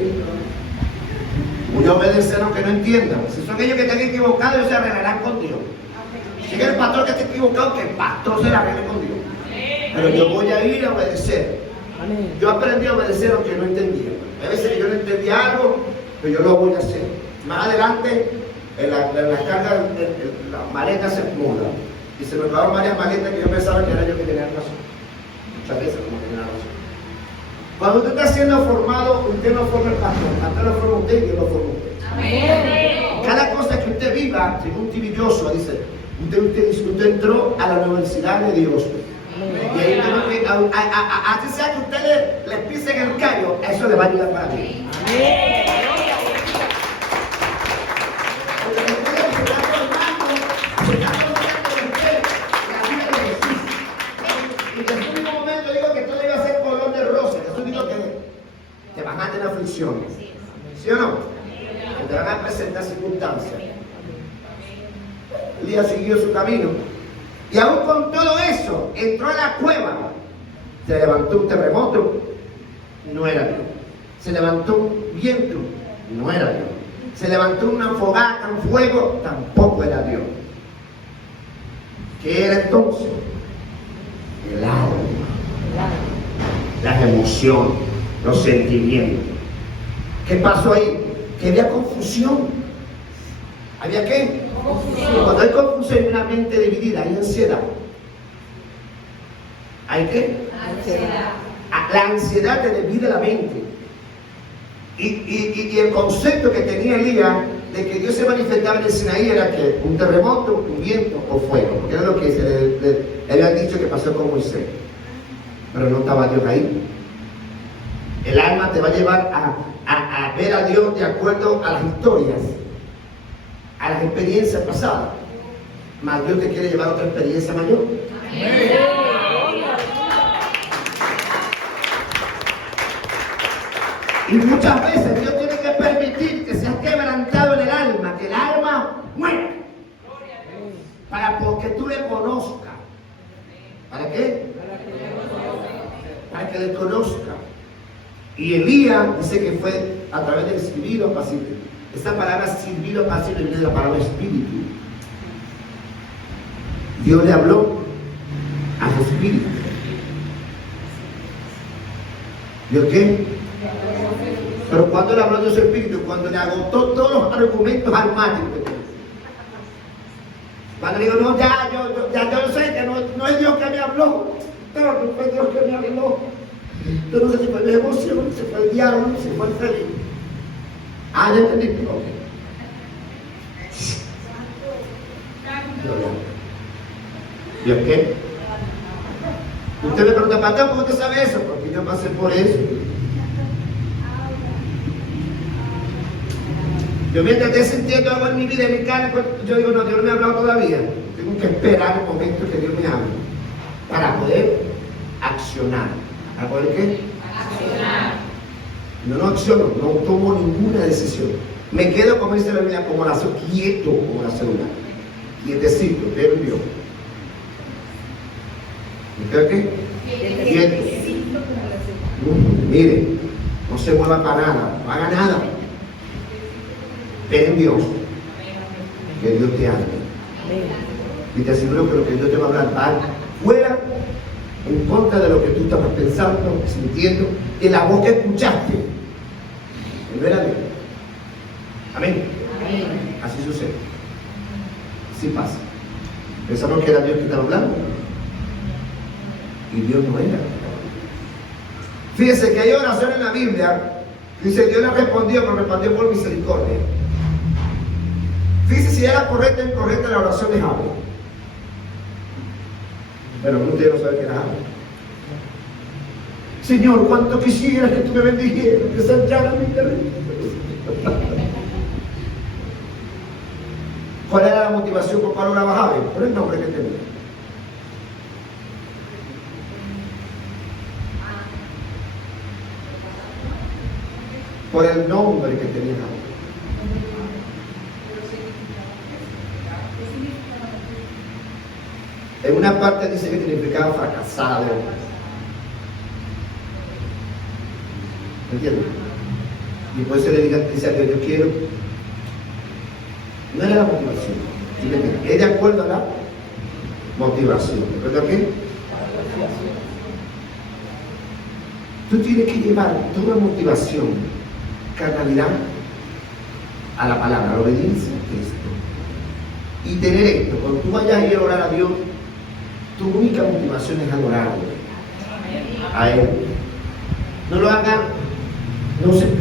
Voy a obedecer aunque no entiendan. Si son aquellos que están equivocados, ellos se arreglarán con Dios. Si es el pastor que está equivocado, que el pastor se la arregle con Dios. Pero yo voy a ir a obedecer. Yo aprendí a obedecer aunque no entendía. A veces yo no entendía algo, pero yo lo voy a hacer. Más adelante, en la carga, la maleta se muda. Y se me acabaron varias maletas que yo pensaba que era yo que tenía razón. Muchas veces como tenía razón. Cuando usted está siendo formado, usted no forma el pastor lo forma usted y Dios lo forma usted. Amén. Cada cosa que usted viva, según T.B. Joshua dice, usted entró a la universidad de Dios. Y ahí así sea que usted le pise en el callo, eso le va a ayudar para mí. Amén. Y en un mismo momento digo que todo iba a ser color de rosa. Jesús dijo que te van a tener aflicciones. ¿Sí o no? Que te van a presentar circunstancias. Elías siguió su camino. Y aún con todo eso, entró a la cueva. Se levantó un terremoto, no era Dios. Se levantó un viento, no era Dios. Se levantó una fogata, un fuego, tampoco era Dios. ¿Qué era entonces? El alma, las emociones, los sentimientos. ¿Qué pasó ahí? Que había confusión. ¿Había qué? Confusión. Cuando hay confusión y una mente dividida, hay ansiedad. ¿Hay qué? Ansiedad. La ansiedad te divide la mente. Y el concepto que tenía Elías de que Dios se manifestaba en el Sinaí era que un terremoto, un viento o fuego. Porque era lo que le habían dicho que pasó con Moisés. Pero no estaba Dios ahí. El alma te va a llevar a ver a Dios de acuerdo a las historias, a las experiencias pasadas. Mas Dios te quiere llevar a otra experiencia mayor. Amén. Y muchas veces Dios tiene que permitir que seas quebrantado en el alma, que el alma muera. Para que tú le conozcas. ¿Para qué? Para que le conozca. Y Elías dice que fue a través del silbido apacible. Esta palabra silbido apacible viene de la palabra espíritu. Dios le habló a su espíritu. ¿Dios qué? Pero cuando le habló de su espíritu, cuando le agotó todos los argumentos armáticos. Cuando le digo, no, ya yo sé que no es Dios que me habló. Pero no fue Dios que me habló. Yo no sé si fue la emoción, si fue el diablo, si fue el feliz. Ah, ya entendí. Okay. historia. ¿Y el qué? Usted me pregunta, pastor, ¿cómo usted sabe eso? Porque yo pasé por eso. Yo mientras esté sintiendo algo en mi vida, en mi carne, yo digo, no, Dios no me ha hablado todavía. Tengo que esperar el momento que Dios me hable para poder accionar. ¿Para poder qué? Accionar. No acciono, no tomo ninguna decisión. Me quedo, como dice la Biblia, como la quieto, como la célula. Quietecito, pero Dios. ¿Usted qué? Quieto. Mire, no se mueva para nada, no haga nada. Ven en Dios. Que Dios te hable. Y te aseguro que lo que Dios te va a hablar va fuera, en contra de lo que tú estabas pensando, sintiendo, de la voz que escuchaste. No era Dios. Amén. Así sucede. Así pasa. Pensamos que era Dios que estaba hablando. Y Dios no era. Fíjese que hay oración en la Biblia. Dice, Dios le respondió, pero respondió por misericordia. Fíjese si era correcta o incorrecta la oración de Jabes. Pero usted no sabe que era Jabes. Señor, cuánto quisiera que tú me bendijeras, que sanara mi terreno. ¿Cuál era la motivación por cual oraba Jabes? Por el nombre que tenía. Por el nombre que tenía Jabes. En una parte dice que significaba fracasado. ¿Me entiendes? Y por eso le dice a Dios, yo quiero. No era la motivación. Es de acuerdo a la motivación. ¿De acuerdo a qué? Tú tienes que llevar toda motivación, carnalidad, a la palabra, a la obediencia a Cristo. Y tener esto, cuando tú vayas a ir a orar a Dios, tu única motivación es adorarlo a Él. No lo hagas,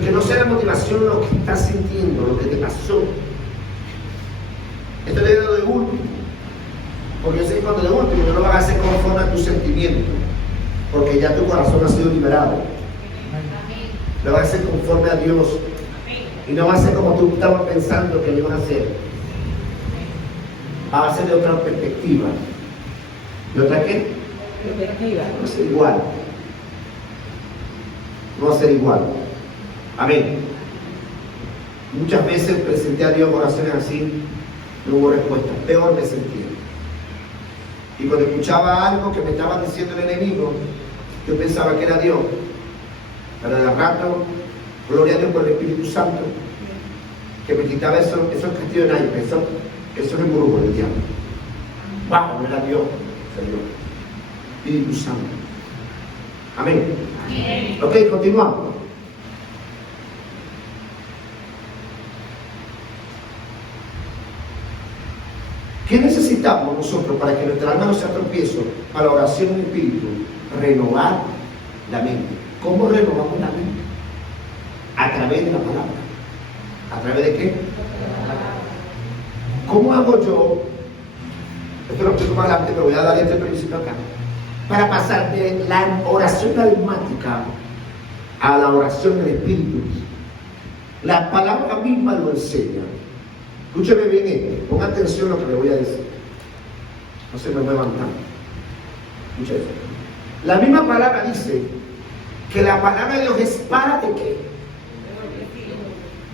que no sea la motivación lo que estás sintiendo, lo que te pasó. Esto le digo de último, porque yo sé que cuando de último no lo vas a hacer conforme a tus sentimientos, porque ya tu corazón ha sido liberado. Lo vas a hacer conforme a Dios y no va a ser como tú estabas pensando que lo ibas a hacer. Va a ser de otra perspectiva. ¿De otra qué? Perspectiva. No va a ser igual. No va a ser igual. Amén. Muchas veces presenté a Dios oraciones así, no hubo respuesta. Peor me sentía. Y cuando escuchaba algo que me estaba diciendo el enemigo, yo pensaba que era Dios. Pero de rato, gloria a Dios por el Espíritu Santo, que me quitaba esos castillos de naipes, esos embrujos del diablo. ¡Wow! No era Dios, Señor. Espíritu Santo. Amén. Amén. Ok, continuamos. ¿Qué necesitamos nosotros para que nuestra alma no sea tropiezo para la oración en espíritu? Renovar la mente. ¿Cómo renovamos la mente? A través de la palabra. ¿A través de qué? ¿Cómo hago yo? Esto lo explico más adelante, pero voy a dar este principio acá. Para pasar de la oración almática a la oración del espíritu. La palabra misma lo enseña. Escúcheme bien esto, ponga atención a lo que le voy a decir. No se me muevan tanto. Escucha eso. La misma palabra dice que la palabra de Dios es para de qué.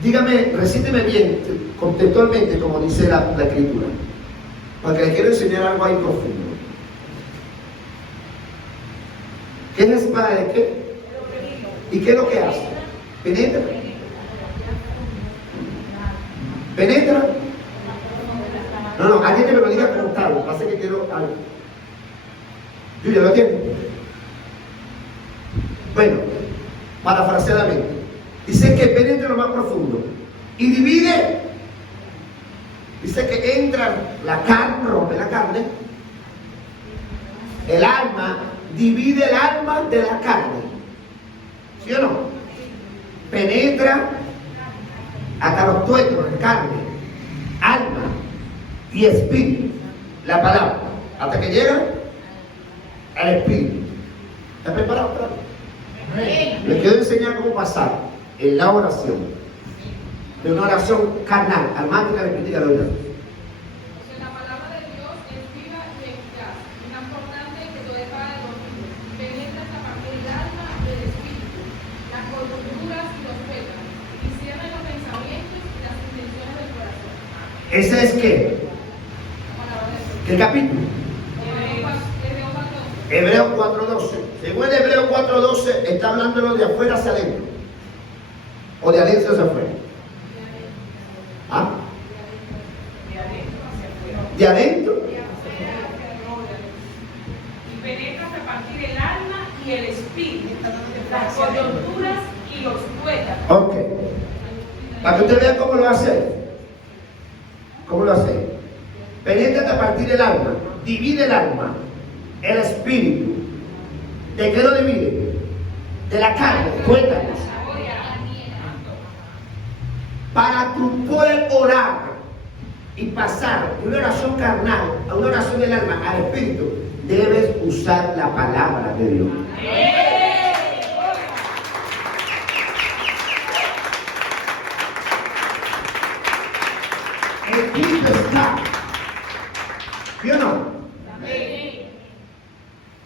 Dígame, recíteme bien, contextualmente, como dice la escritura. Porque le quiero enseñar algo ahí profundo. ¿Qué es espada de qué? ¿Y qué es lo que hace? Penetra. ¿Penetra? No, alguien que me lo diga como tal. Pasa que quiero algo. ¿Yo ya lo entiendo? Bueno, parafraseadamente. Dice que penetra lo más profundo. Y divide. Dice que entra la carne, rompe la carne. El alma divide el alma de la carne. ¿Sí o no? Penetra hasta los tuétanos de carne, alma y espíritu. la palabra, hasta que llega al Espíritu. ¿Está preparado para eso? Les quiero enseñar cómo pasar en la oración, de una oración carnal, almática, espiritual, de oración. La palabra de Dios es viva y eficaz, y más importante que todo es para los niños. Penetra hasta partir el alma y el espíritu, las coyunturas y los tuétanos, y cierra los pensamientos y las intenciones del corazón. ¿Ese es qué? La palabra de Dios. ¿Qué capítulo? Hebreos 4:12. Según Hebreos 4:12, está hablando de afuera hacia adentro. O de adentro hacia afuera. ¿Ah? ¿De adentro? Y penetra hasta partir el alma y el espíritu, las coyunturas y los tuétanos. Ok. Para que usted vea cómo lo hace. ¿Cómo lo hace? Penetra hasta partir el alma. Divide el alma. El espíritu. ¿De qué lo divide? De la carne. Cuéntanos. Para tu poder orar y pasar de una oración carnal a una oración del alma al espíritu, debes usar la palabra de Dios. El espíritu está. ¿Sí o no?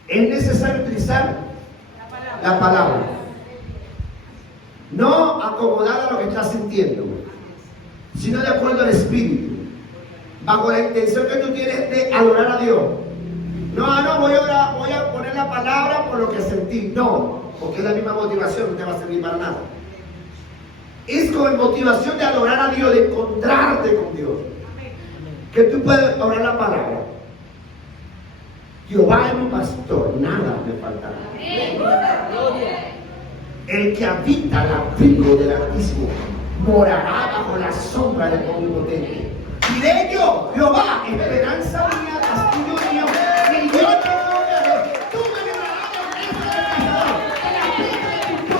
Es necesario utilizar la palabra. No acomodada a lo que estás sintiendo, sino de acuerdo al espíritu. Bajo la intención que tú tienes de adorar a Dios. No, voy a poner la palabra por lo que sentí. No, porque es la misma motivación, no te va a servir para nada. Es con motivación de adorar a Dios, de encontrarte con Dios, que tú puedes orar la palabra. Jehová es mi pastor, nada me faltará. El que habita al abrigo del Altísimo morará bajo la sombra del Omnipotente. Diré yo, Jehová, esperanza mía, castillo mío, y yo no temeré. Tú me librarás de la mano del pecador, de la piedra del impío.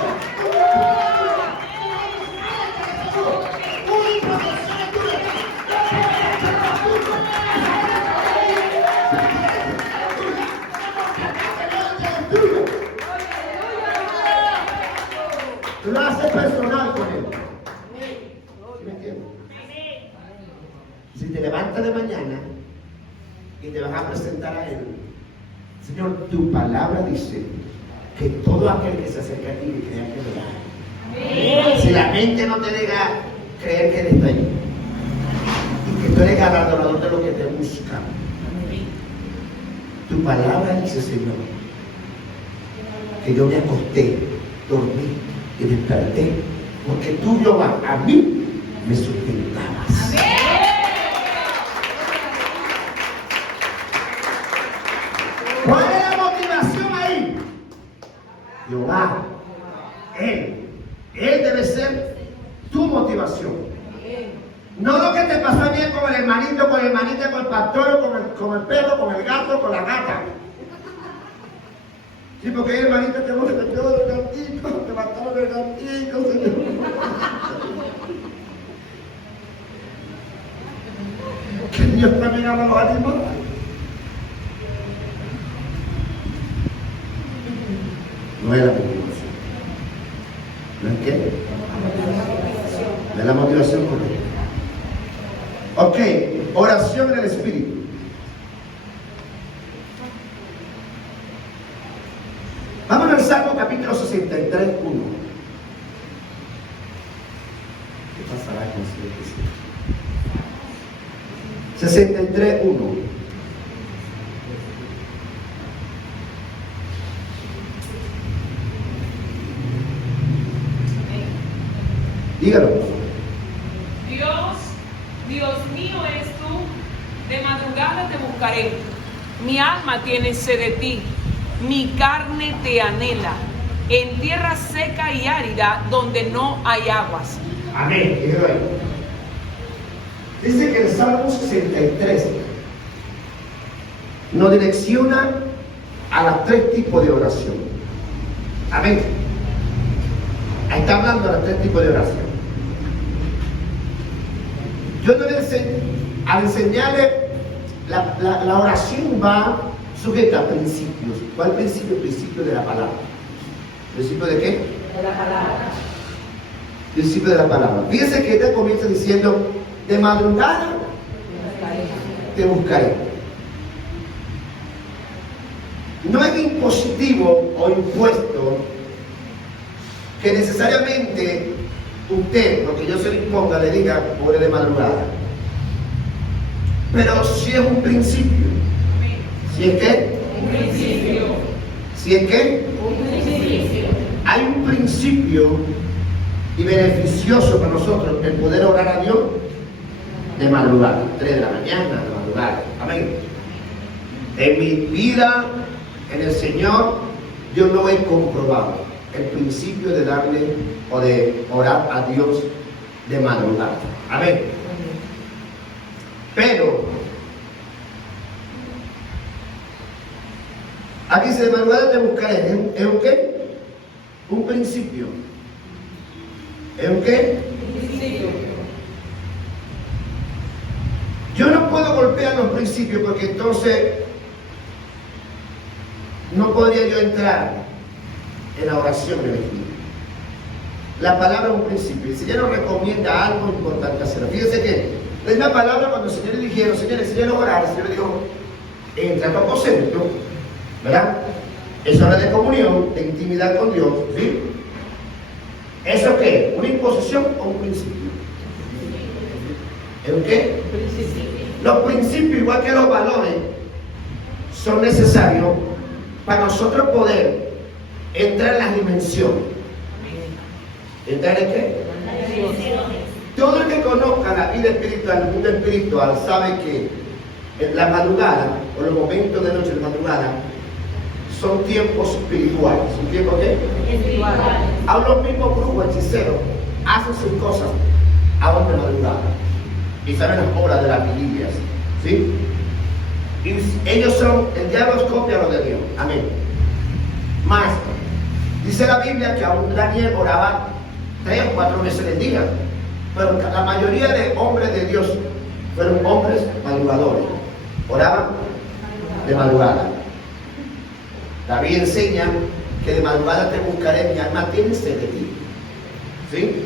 Una protección es tuya. Tú lo haces personal con él. ¿Sí me entiendes? Si te levantas de mañana y te vas a presentar a él, Señor, tu palabra dice que todo aquel que se acerca a ti y crea que lo da. Si la mente no te deja creer que él está ahí y que tú eres galardonador de lo que te busca, tu palabra dice, Señor, que yo me acosté, dormí y desperté, porque tú, Jehová, a mí me sustentabas. ¿Cuál es la motivación ahí? Jehová, Él debe ser tu motivación. No lo que te pasó ayer con el hermanito, con la hermanita, con el pastor, con el perro, con el gato, con la gata. Sí, porque el hermanito te metió del gatito, te mataron del gatito, Señor. Que Dios también ama a los animales. No es la motivación. ¿No es qué? No es la motivación correcta. Ok, oración en el Espíritu. Vamos al Salmo capítulo 63, 1. ¿Qué pasará con 63, 1? Dígalo. Dios mío eres tú, de madrugada te buscaré. Mi alma tiene sed de ti, mi carne te anhela, en tierra seca y árida donde no hay aguas. Amén. Dígalo ahí. Dice que el Salmo 63 nos direcciona a los 3 tipos de oración. Amén. Ahí está hablando de los 3 tipos de oración. Yo te voy a enseñarle La oración va sujeta a principios. ¿Cuál principio? El principio de la palabra. ¿Principio de qué? De la palabra. Principio de la palabra. Fíjense que ella comienza diciendo, de madrugada te buscaré. No es impositivo o impuesto que necesariamente usted, porque yo se lo imponga, le diga, ore de madrugada. Pero si es un principio. ¿Si es qué? Un principio. ¿Si es qué? Un principio. Hay un principio y beneficioso para nosotros el poder orar a Dios de madrugada, 3 de la mañana, de madrugada. Amén. En mi vida, en el Señor, yo no he comprobado el principio de darle o de orar a Dios de madrugada. Amén. Pero aquí dice, de madrugada te buscaré. ¿Es un qué? Un principio. ¿Es un qué? Yo no puedo golpear los principios porque entonces no podría yo entrar en la oración en el espíritu. La palabra es un principio. El Señor nos recomienda algo importante hacer. Fíjense que es la palabra cuando el Señor le dijeron, Señor, enséñanos a orar. El Señor le dijo, entra a tu aposento, ¿verdad? Es hora de comunión, de intimidad con Dios, ¿sí? ¿Eso qué? ¿Una imposición o un principio? ¿El qué? Los principios, igual que los valores, son necesarios para nosotros poder entrar en las dimensiones. ¿Entrar en qué? Todo el que conozca la vida espiritual, el mundo espiritual, sabe que en la madrugada, o los momentos de noche de madrugada, son tiempos espirituales. ¿Son tiempos qué? Espirituales. Aún los mismos brujos, hechiceros, hacen sus cosas aún de madrugada. Y saben las obras de las vigilias. ¿Sí? Y ellos son, el diablo es copia lo de Dios. Amén. Más, dice la Biblia que aún Daniel oraba 3 o 4 veces al día. Pero la mayoría de hombres de Dios fueron hombres madrugadores. Oraban de madrugada. David enseña que de madrugada te buscaré, mi alma tiene sed de ti. ¿Sí?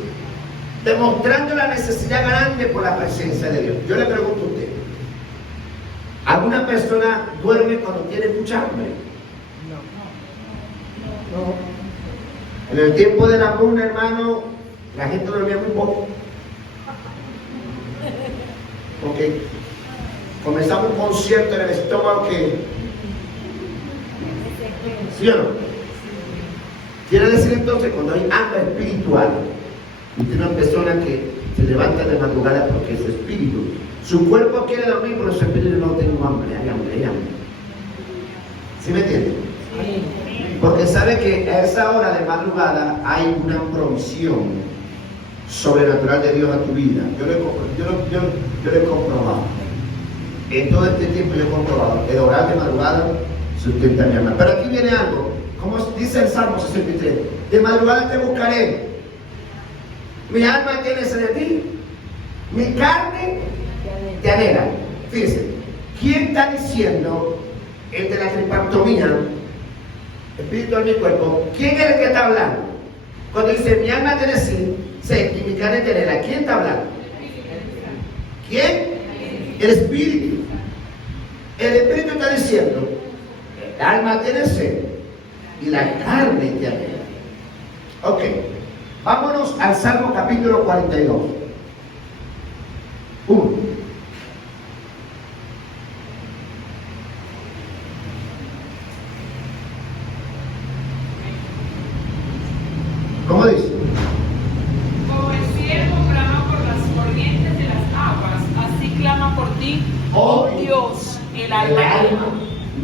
Demostrando la necesidad grande por la presencia de Dios. Yo le pregunto a usted, ¿alguna persona duerme cuando tiene mucha hambre? No. En el tiempo de la hambruna, hermano, la gente dormía muy poco. Porque comenzamos un concierto en el estómago que... ¿Sí o no? Quiere decir entonces, cuando hay hambre espiritual, y tiene una persona que se levanta de madrugada porque es su espíritu, su cuerpo quiere dormir, pero su espíritu no tiene hambre, hay hambre, hay hambre. ¿Sí me entiende? Porque sabe que a esa hora de madrugada hay una provisión sobrenatural de Dios a tu vida. Yo lo he comprobado. En todo este tiempo yo he comprobado. El orar de madrugada sustenta mi alma. Pero aquí viene algo. Como dice el Salmo 63. De madrugada te buscaré. Mi alma tiene sed de ti. Mi carne te anhela. Fíjense. ¿Quién está diciendo el de la tripartomía? Espíritu en mi cuerpo. ¿Quién es el que está hablando? Cuando dice mi alma tiene sed y mi carne te anhela. ¿Quién está hablando? ¿Quién? El Espíritu. El Espíritu está diciendo, el alma tiene sed y la carne te anhela. Ok, vámonos al Salmo capítulo 42. 1. ¿Cómo dice? Como el cielo clama por las corrientes de las aguas, así clama por ti, oh Dios, el alma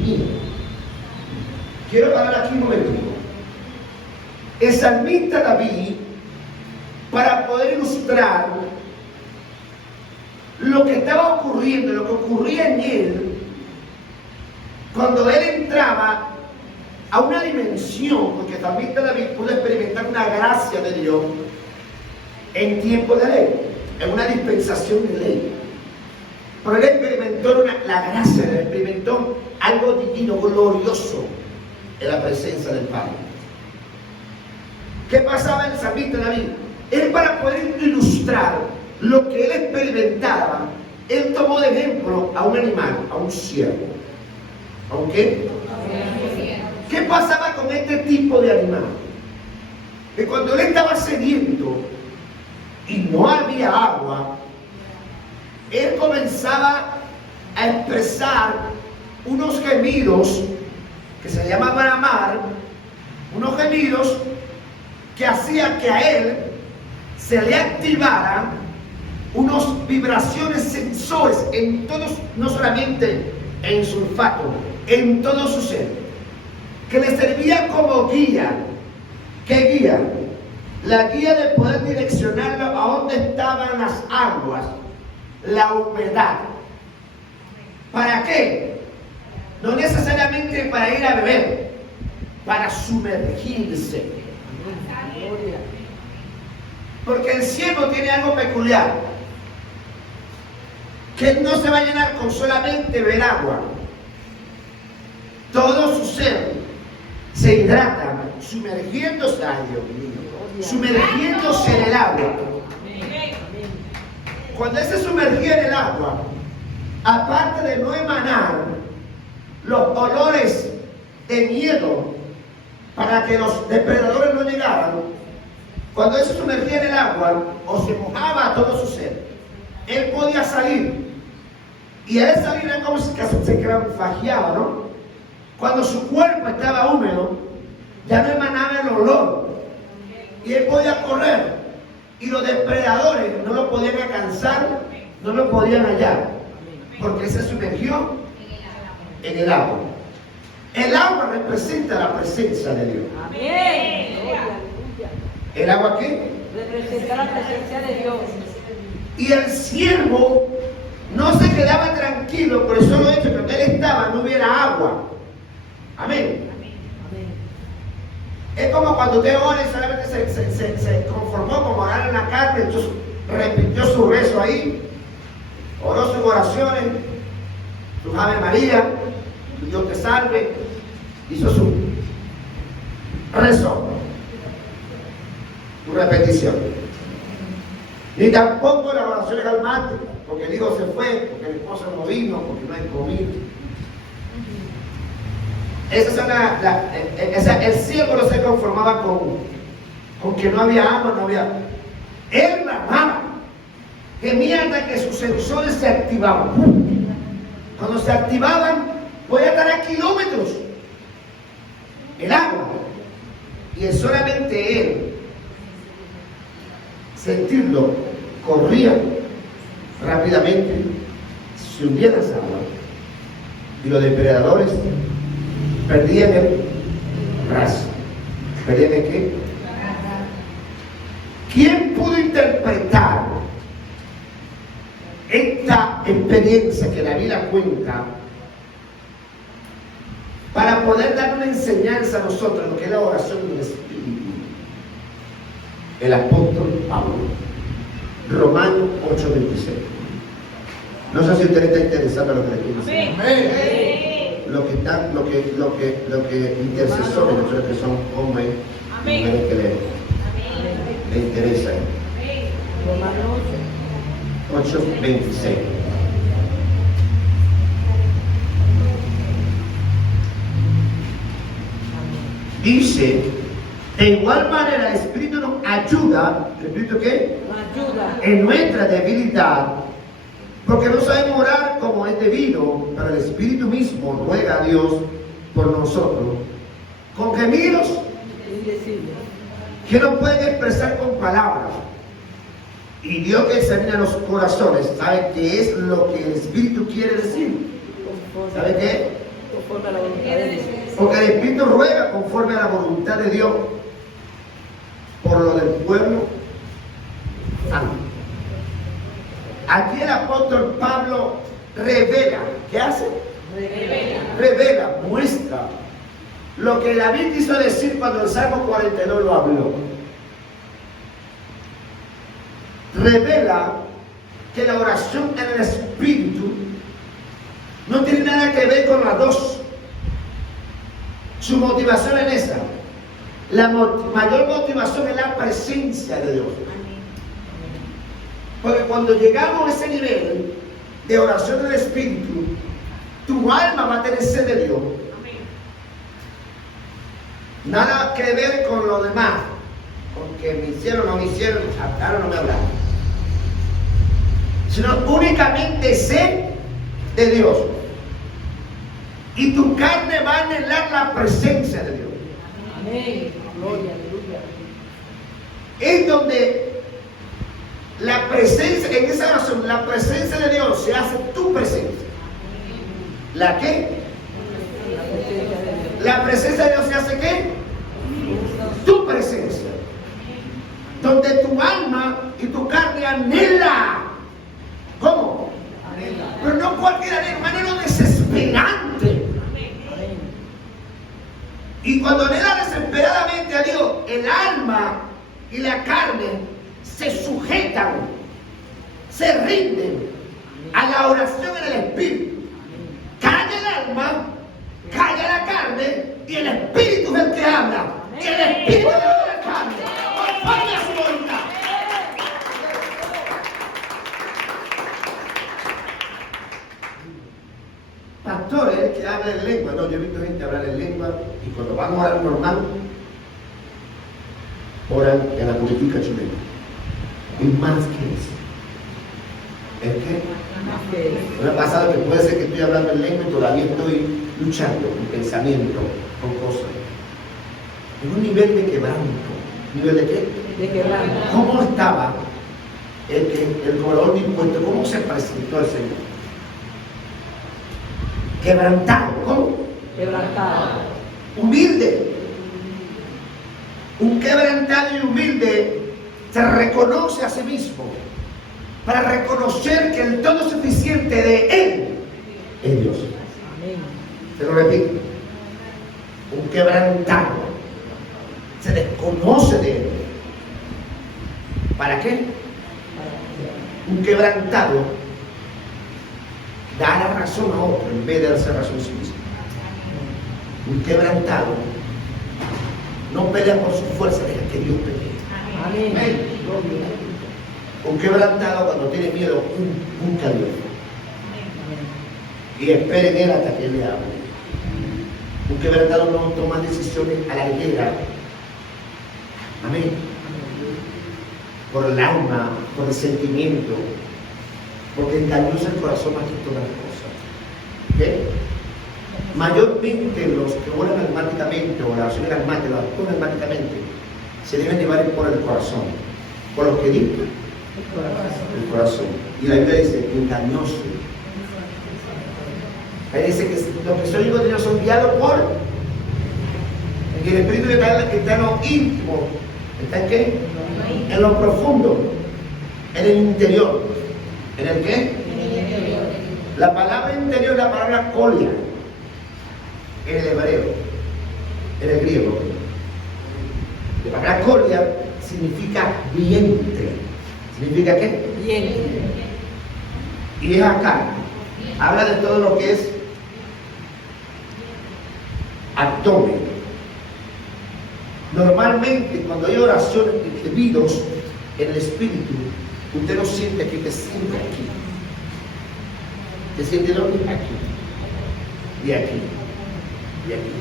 mía. Quiero parar aquí un momento. El salmista David, para poder ilustrar lo que estaba ocurriendo, lo que ocurría en él, cuando él entraba a una dimensión, porque el salmista David pudo experimentar una gracia de Dios en tiempo de ley, en una dispensación de ley. Pero él experimentó la gracia, él experimentó algo divino, glorioso en la presencia del Padre. ¿Qué pasaba en el salmista David? Él, para poder ilustrar lo que él experimentaba, él tomó de ejemplo a un animal, a un ciervo. ¿A un qué? ¿Qué pasaba con este tipo de animal? Que cuando él estaba sediento y no había agua, él comenzaba a expresar unos gemidos que se llamaban bramar, unos gemidos que hacían que a él se le activaran unas vibraciones sensores en todos, no solamente en su olfato, en todo su ser, que le servía como guía. ¿Qué guía? La guía de poder direccionarlo a dónde estaban las aguas, la humedad. ¿Para qué? No necesariamente para ir a beber, para sumergirse. Porque el cielo tiene algo peculiar, que no se va a llenar con solamente beber agua. Todo su ser se hidrata sumergiéndose, ay Dios mío, sumergiéndose en el agua. Cuando él se sumergía en el agua, aparte de no emanar los olores de miedo para que los depredadores no llegaran, cuando él se sumergía en el agua o se mojaba a todo su ser, él podía salir. Y al salir era como si se camuflajeaba, ¿no? Cuando su cuerpo estaba húmedo, ya no emanaba el olor. Y él podía correr. Y los depredadores no lo podían alcanzar, no lo podían hallar. Porque él se sumergió en el agua. El agua representa la presencia de Dios. Amén. ¿El agua qué? Representa la presencia de Dios. Y el siervo no se quedaba tranquilo por el solo hecho que donde él estaba no hubiera agua. Amén. Es como cuando usted ora y solamente se conformó como orar en la carne, entonces repitió su rezo ahí, oró sus oraciones, su Ave María, Dios te salve, hizo su rezo, su repetición. Ni tampoco las oraciones almáticas, porque el hijo se fue, porque el esposo no vino, porque no hay comida. Esas son el siervo no se conformaba con que no había agua, no había. Él bramaba, gemía hasta que sus sensores se activaban. Cuando se activaban, podía estar a kilómetros el agua. Y es solamente él sentirlo, corría rápidamente, se hundía en las aguas. Y los depredadores perdían el brazo. ¿Perdían el qué? ¿Quién pudo interpretar esta experiencia que la Biblia cuenta para poder dar una enseñanza a nosotros en lo que es la oración del Espíritu? El apóstol Pablo. Romanos 8:26. No sé si usted está interesado en lo que le estoy diciendo. Lo que intercesores, nosotros que son hombres y mujeres que le interesan. Romanos 8:26. Dice, de igual manera el Espíritu nos ayuda. ¿El Espíritu qué? ayuda. En nuestra debilidad, porque no sabemos orar como es debido, pero el Espíritu mismo ruega a Dios por nosotros con gemidos Indecible. que no pueden expresar con palabras. Y Dios, que examina los corazones, sabe qué es lo que el Espíritu quiere decir. ¿Sabe qué? Conforme a la voluntad de Dios. Porque el Espíritu ruega conforme a la voluntad de Dios por lo del pueblo santo. Aquí el apóstol Pablo revela. ¿Qué hace? Revela, muestra lo que David quiso decir cuando el Salmo 42 lo habló. Revela que la oración en el Espíritu no tiene nada que ver con las dos. Su motivación es esa. La mayor motivación es la presencia de Dios. Porque cuando llegamos a ese nivel de oración del Espíritu, tu alma va a tener sed de Dios. Nada que ver con lo demás, con que me hicieron o no me hicieron, ahora no me hablan. Sino únicamente sed de Dios. Y tu carne va a anhelar la presencia de Dios. Amén. Gloria, aleluya. Es donde la presencia, en esa oración, la presencia de Dios se hace tu presencia. ¿La qué? La presencia de Dios se hace ¿qué? Tu presencia. Donde tu alma y tu carne anhela. ¿Cómo? Pero no cualquier anhelo, un anhelo desesperante. Y cuando anhela desesperadamente a Dios, el alma y la carne se sujetan, se rinden a la oración en el Espíritu. Calla el alma, calla la carne, y el Espíritu es el que habla. Y el Espíritu es el que habla. Conforme a su voluntad. Pastor es el que habla en lengua. No, yo he visto gente hablar en lengua y cuando van a orar normal, oran en la política chilena. Y más que eso. ¿Es que? Me ha pasado que puede ser que estoy hablando en lengua y todavía estoy luchando con pensamiento, con cosas. En un nivel de quebranto. ¿Nivel de qué? De quebranto. ¿Cómo estaba el cobrador de impuestos? ¿Cómo se presentó el Señor? Quebrantado. ¿Cómo? Quebrantado. Humilde. Un quebrantado y humilde se reconoce a sí mismo para reconocer que el todo suficiente de Él es Dios. Amén. Te lo repito. Un quebrantado se desconoce de Él. ¿Para qué? Un quebrantado da la razón a otro en vez de darse razón a sí mismo. Un quebrantado no pelea por su fuerza, deja que Dios pelee. Amén. Un quebrantado cuando tiene miedo, busca a Dios. Y espera en Él hasta que Él le hable. Un quebrantado no toma decisiones a la ligera. Amén. Por el alma, por el sentimiento. Porque engañoso es el corazón más que todas las cosas. ¿Okay? Mayormente los que oran almáticamente, o la oración almática, la oración almáticamente, se deben llevar por el corazón. Por lo que dicta el corazón. Y la Biblia dice, engañoso. Ahí dice que lo que soy hijo de Dios son guiados por el Espíritu está en lo íntimo. ¿Está en qué? En lo profundo. En el interior. ¿En el qué? En el interior. La palabra interior es la palabra kolia. En el hebreo. En el griego. La palabra kolia significa vientre. ¿Significa qué? Vientre. Y es acá. Habla de todo lo que es abdomen. Normalmente cuando hay oraciones de pedidos en el Espíritu, usted no siente aquí, te siente aquí. ¿Te siente dónde? Aquí. Y aquí. Y aquí.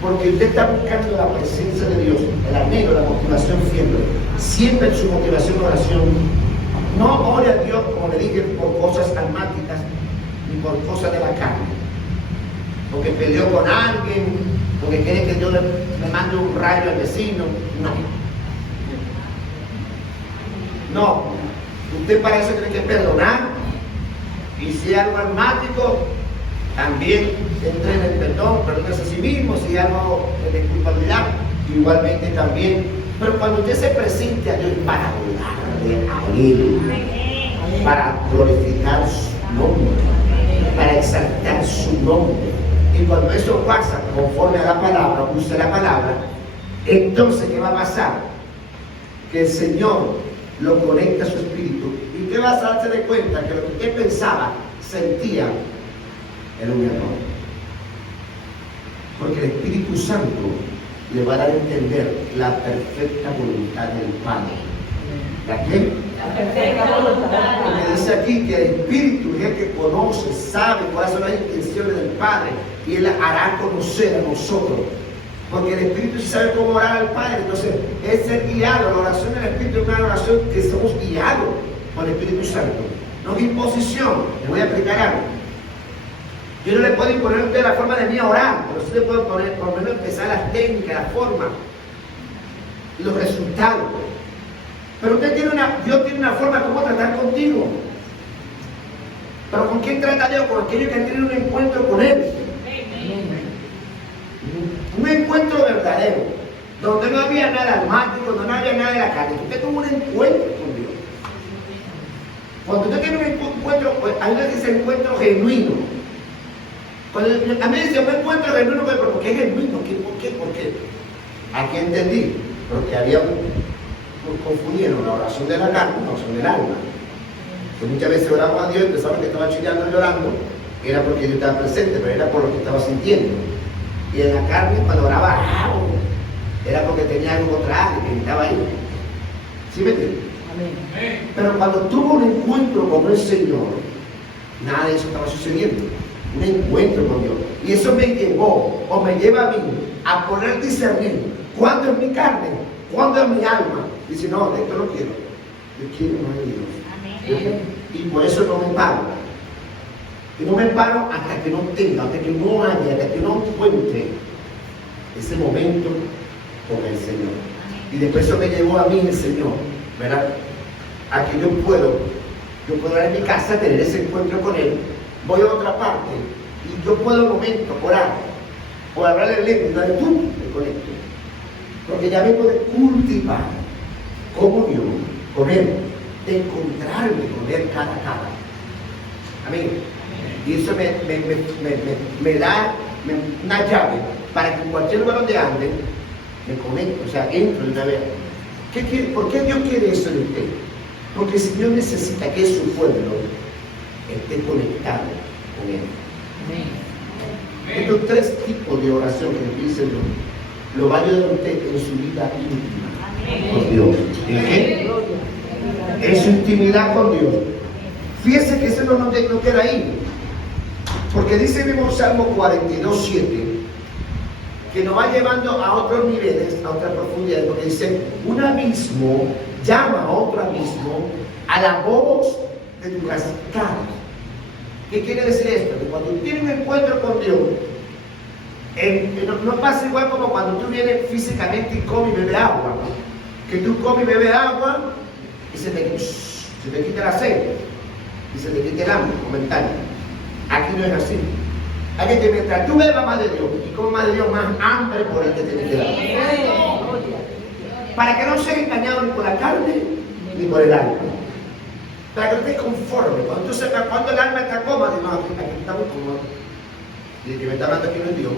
Porque usted está buscando la presencia de Dios, el anhelo, la motivación siempre en su motivación de oración. No ore a Dios, como le dije, por cosas almáticas ni por cosas de la carne. Porque peleó con alguien, porque quiere que Dios le mande un rayo al vecino. No. Usted para eso tiene que perdonar. Y si hay algo almático, también entre en el perdón, perdónese a sí mismo. Si hay algo de culpabilidad, igualmente también. Pero cuando usted se presente a Dios para adorarle a Él, para glorificar su nombre, para exaltar su nombre. Y cuando eso pasa conforme a la palabra, use la palabra, entonces ¿qué va a pasar? Que el Señor lo conecta a su espíritu y usted va a darse de cuenta que lo que usted pensaba, sentía, era un error. Porque el Espíritu Santo le va a dar a entender la perfecta voluntad del Padre. ¿La qué? La perfecta voluntad. Porque dice aquí que el Espíritu es el que conoce, sabe cuáles son las intenciones del Padre y Él hará conocer a nosotros. Porque el Espíritu sí sabe cómo orar al Padre, entonces es ser guiado. La oración del Espíritu es una oración que somos guiados por el Espíritu Santo. No es imposición. Le voy a explicar algo. Yo no le puedo imponer a usted la forma de mí a orar, pero sí le puedo poner, por lo menos empezar las técnicas, la forma, los resultados. Pero Dios tiene una forma de cómo tratar contigo. Pero ¿con quién trata Dios? Con aquellos que han tenido un encuentro con Él. Un encuentro verdadero, donde no había nada almático, donde no había nada de la carne. Usted tuvo un encuentro con Dios. Cuando usted tiene un encuentro, pues, a mí me dice encuentro genuino. Cuando a mí me dice un encuentro genuino, pero ¿por qué genuino? ¿Por qué? Aquí entendí, porque confundieron la oración de la carne con la oración del alma. Que muchas veces oramos a Dios y pensaban que estaba chillando y llorando, era porque Dios estaba presente, pero era por lo que estaba sintiendo. Y en la carne, cuando oraba, era porque tenía algo contra alguien que estaba ahí. ¿Sí me entiendes? Pero cuando tuvo un encuentro con el Señor, nada de eso estaba sucediendo. Un encuentro con Dios. Y eso me llevó, o me lleva a mí, a poder discernir cuándo es mi carne, cuándo es mi alma. Dice, no, esto no quiero. Yo quiero más de Dios. Y por eso no me paro. Y no me paro hasta que no tenga, hasta que no haya, hasta que no encuentre ese momento con el Señor. Y después eso me llevó a mí el Señor, ¿verdad? A que yo puedo ir a mi casa, tener ese encuentro con Él. Voy a otra parte y yo puedo un momento orar o hablarle el lengua y darle tú me conecto. Porque ya vengo de cultivar comunión con Él, de encontrarme con Él cara a cara. Amén. Y eso me da una llave para que en cualquier lugar donde ande, me conecto, o sea, entro de una vez. ¿Por qué Dios quiere eso de usted? Porque el Señor necesita que su pueblo esté conectado con Él. Estos tres tipos de oración que dice Dios, lo va a ayudar a usted en su vida íntima con Dios. ¿En qué? En su intimidad con Dios. Fíjese que eso no queda ahí. Porque dice el mismo Salmo 42:7 que nos va llevando a otros niveles, a otras profundidades, porque dice, un abismo llama a otro abismo a la voz de tu cascada. ¿Qué quiere decir esto? Que cuando tienes un encuentro con Dios, no pasa igual como cuando tú vienes físicamente y comes y bebes agua. Que tú comes y bebes agua y se te quita la sed y se te quita el hambre momentáneo. Aquí no es así. Hay que mientras tú bebas más de Dios y comas más de Dios, más hambre por el que te queda. Para que no seas engañado ni por la carne ni por el alma. Para que no estés conforme. Cuando tú sepas cuando el alma está cómoda, dices, no, aquí estamos cómodos. Y el que me está hablando aquí no es Dios.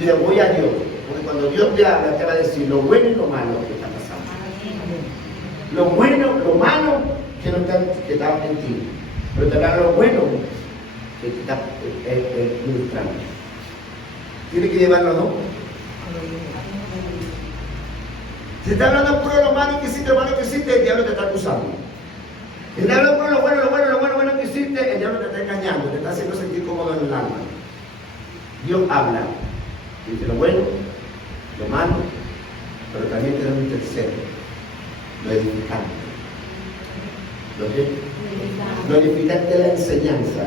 Y le voy a Dios. Porque cuando Dios te habla, te va a decir lo bueno y lo malo que está pasando. Lo bueno, lo malo que está en ti. Pero te habla lo bueno que te está ministrando. Tiene que llevarlo a dos. Si está hablando puro lo malo que hiciste, el diablo te está acusando. Si te habla puro lo bueno que hiciste, el diablo te está engañando, te está haciendo sentir cómodo en el alma. Dios habla, dice lo bueno, lo malo, pero también te da un tercero, lo edificante. Lo edificante de la enseñanza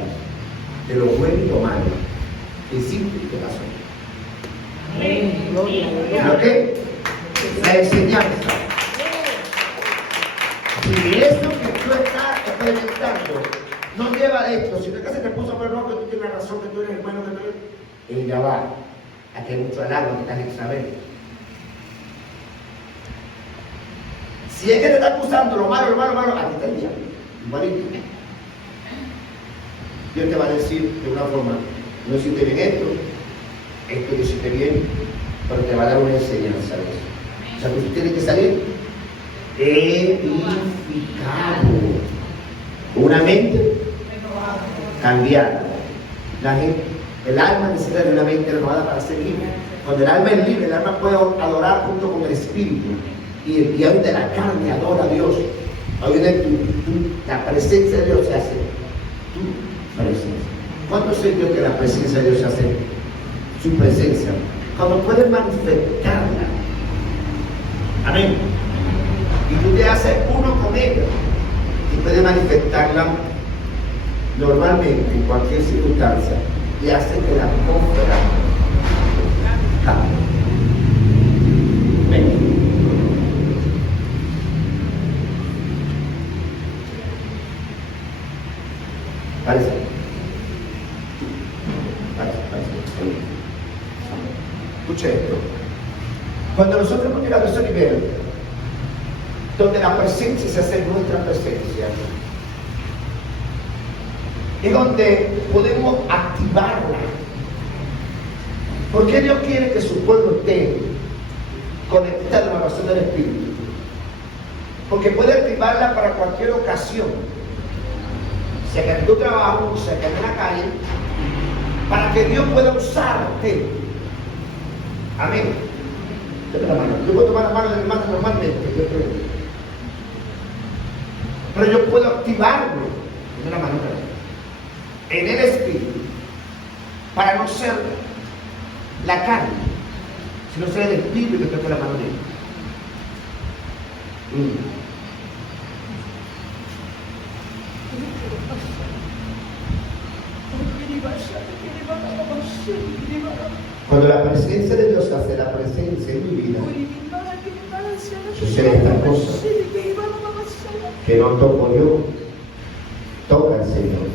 de lo bueno y lo malo que hiciste y que pasó. ¿Lo qué? La enseñanza. Si eso que tú estás experimentando no lleva a esto, si tu casa te puso pero no, que tú tienes razón, que tú eres el bueno, que tú eres, ella va a que hay mucho alarma que estás en saber. Si es que te está acusando lo malo, aquí está el diablo, igualito. Dios te va a decir de una forma, no hiciste bien esto lo hiciste bien, pero te va a dar una enseñanza de eso. O sea, tú tienes que salir edificado. Una mente cambiada. El alma necesita de una mente renovada para ser libre. Cuando el alma es libre, el alma puede adorar junto con el espíritu. Y ahí de la carne adora a Dios. Ahí de la presencia de Dios se hace tu presencia. ¿Cuánto siento que la presencia de Dios se hace su presencia? Cuando puedes manifestarla. Amén. Y tú te haces uno con ella. Y puedes manifestarla normalmente en cualquier circunstancia. Y hace que la atmósfera cambie. Ven. Parece. Escuche esto. Cuando nosotros hemos llegado a ese nivel, donde la presencia se hace nuestra presencia, es donde podemos activarla. ¿Por qué Dios quiere que su pueblo esté conectado a la oración del Espíritu? Porque puede activarla para cualquier ocasión. Sea que en tu trabajo, sea que en la calle, para que Dios pueda usarte. Amén. Dame la mano. Yo puedo tomar la mano de mi hermano normalmente, yo creo. Pero yo puedo activarlo. Dame la mano en el Espíritu, para no ser la carne, sino ser el Espíritu que toque la mano de él. Cuando la presencia de Dios hace la presencia en mi vida, sucede esta cosa que no toco yo, toca el Señor.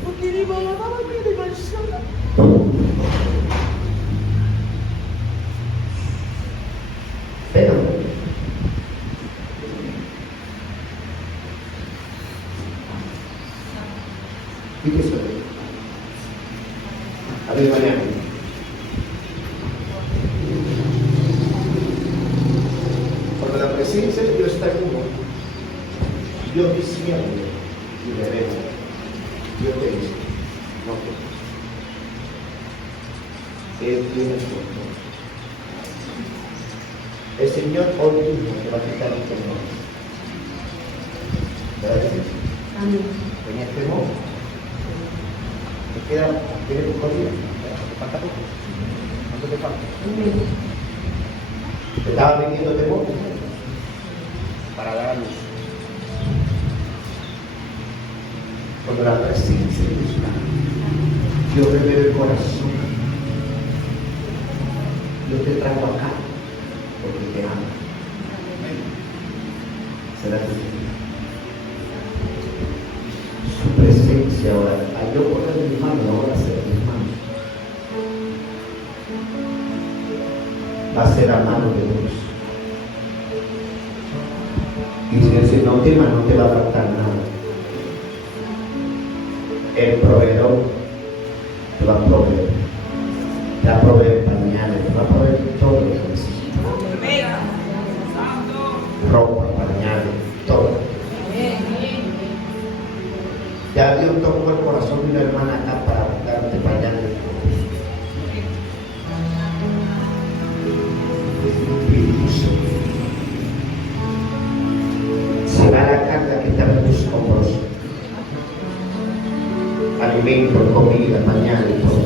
Pero ¿y qué soy? A ver, mañana. Cuando la presencia de Dios está en uno, Dios diciendo y veremos. Dios te dice, no te Él tiene el control. El Señor hoy mismo te va a quitar el temor. ¿Verdad que sí? Amén. Tenías temor. Te queda, tiene tu corrida. Te falta poco. ¿Cuánto te falta? Amén. Te estaba viniendo temor para dar a luz. Cuando la presencia de Dios está, Dios revela el corazón. Yo te traigo acá porque te amo. ¿Será que sí? Su presencia ahora, al yo poner mi mano, ahora será mi mano. Va a ser la mano de Dios. Y si Dios no te no te va a faltar nada. El proveedor te va a proveer. Te va a proveer pañales, te va a proveer todo lo que necesitas. Ropa, pañales, todo. Ya Dios tocó el corazón de una hermana acá para darte pañales. Será la carga que está en tus hombros. Alimento, comida, pañales, todo.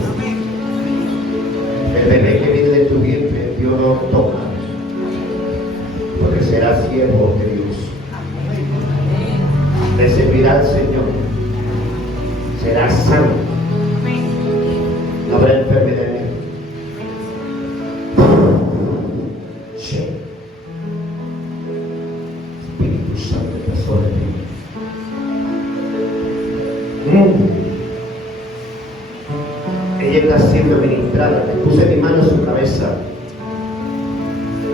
El bebé que viene de tu vientre, Dios lo toca. Porque será siervo de Dios. Le servirá al Señor. Será sano. No habrá enfermedad en él. Espíritu Santo está sobre ti. Ella está siendo ministrada. Le puse mi mano en su cabeza.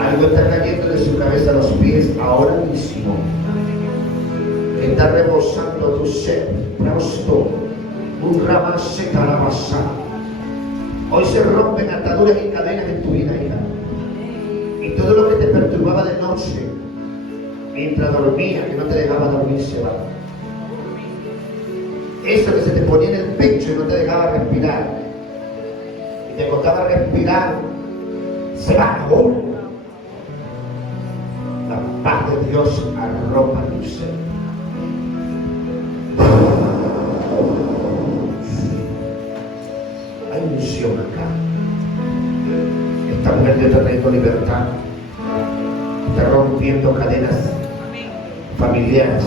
Algo está cayendo de su cabeza a los pies ahora mismo. Está rebosando tu ser. Prosto. Un ramal se calabasa. Hoy se rompen ataduras y cadenas en tu vida, hija. Y todo lo que te perturbaba de noche, mientras dormía, que no te dejaba dormir, se va. Eso que se te ponía en el pecho y no te dejaba respirar, y te costaba respirar, se va ahora. La paz de Dios arropa tu ser. Hay unción acá. Esta mujer te trayendo libertad, está rompiendo cadenas familiares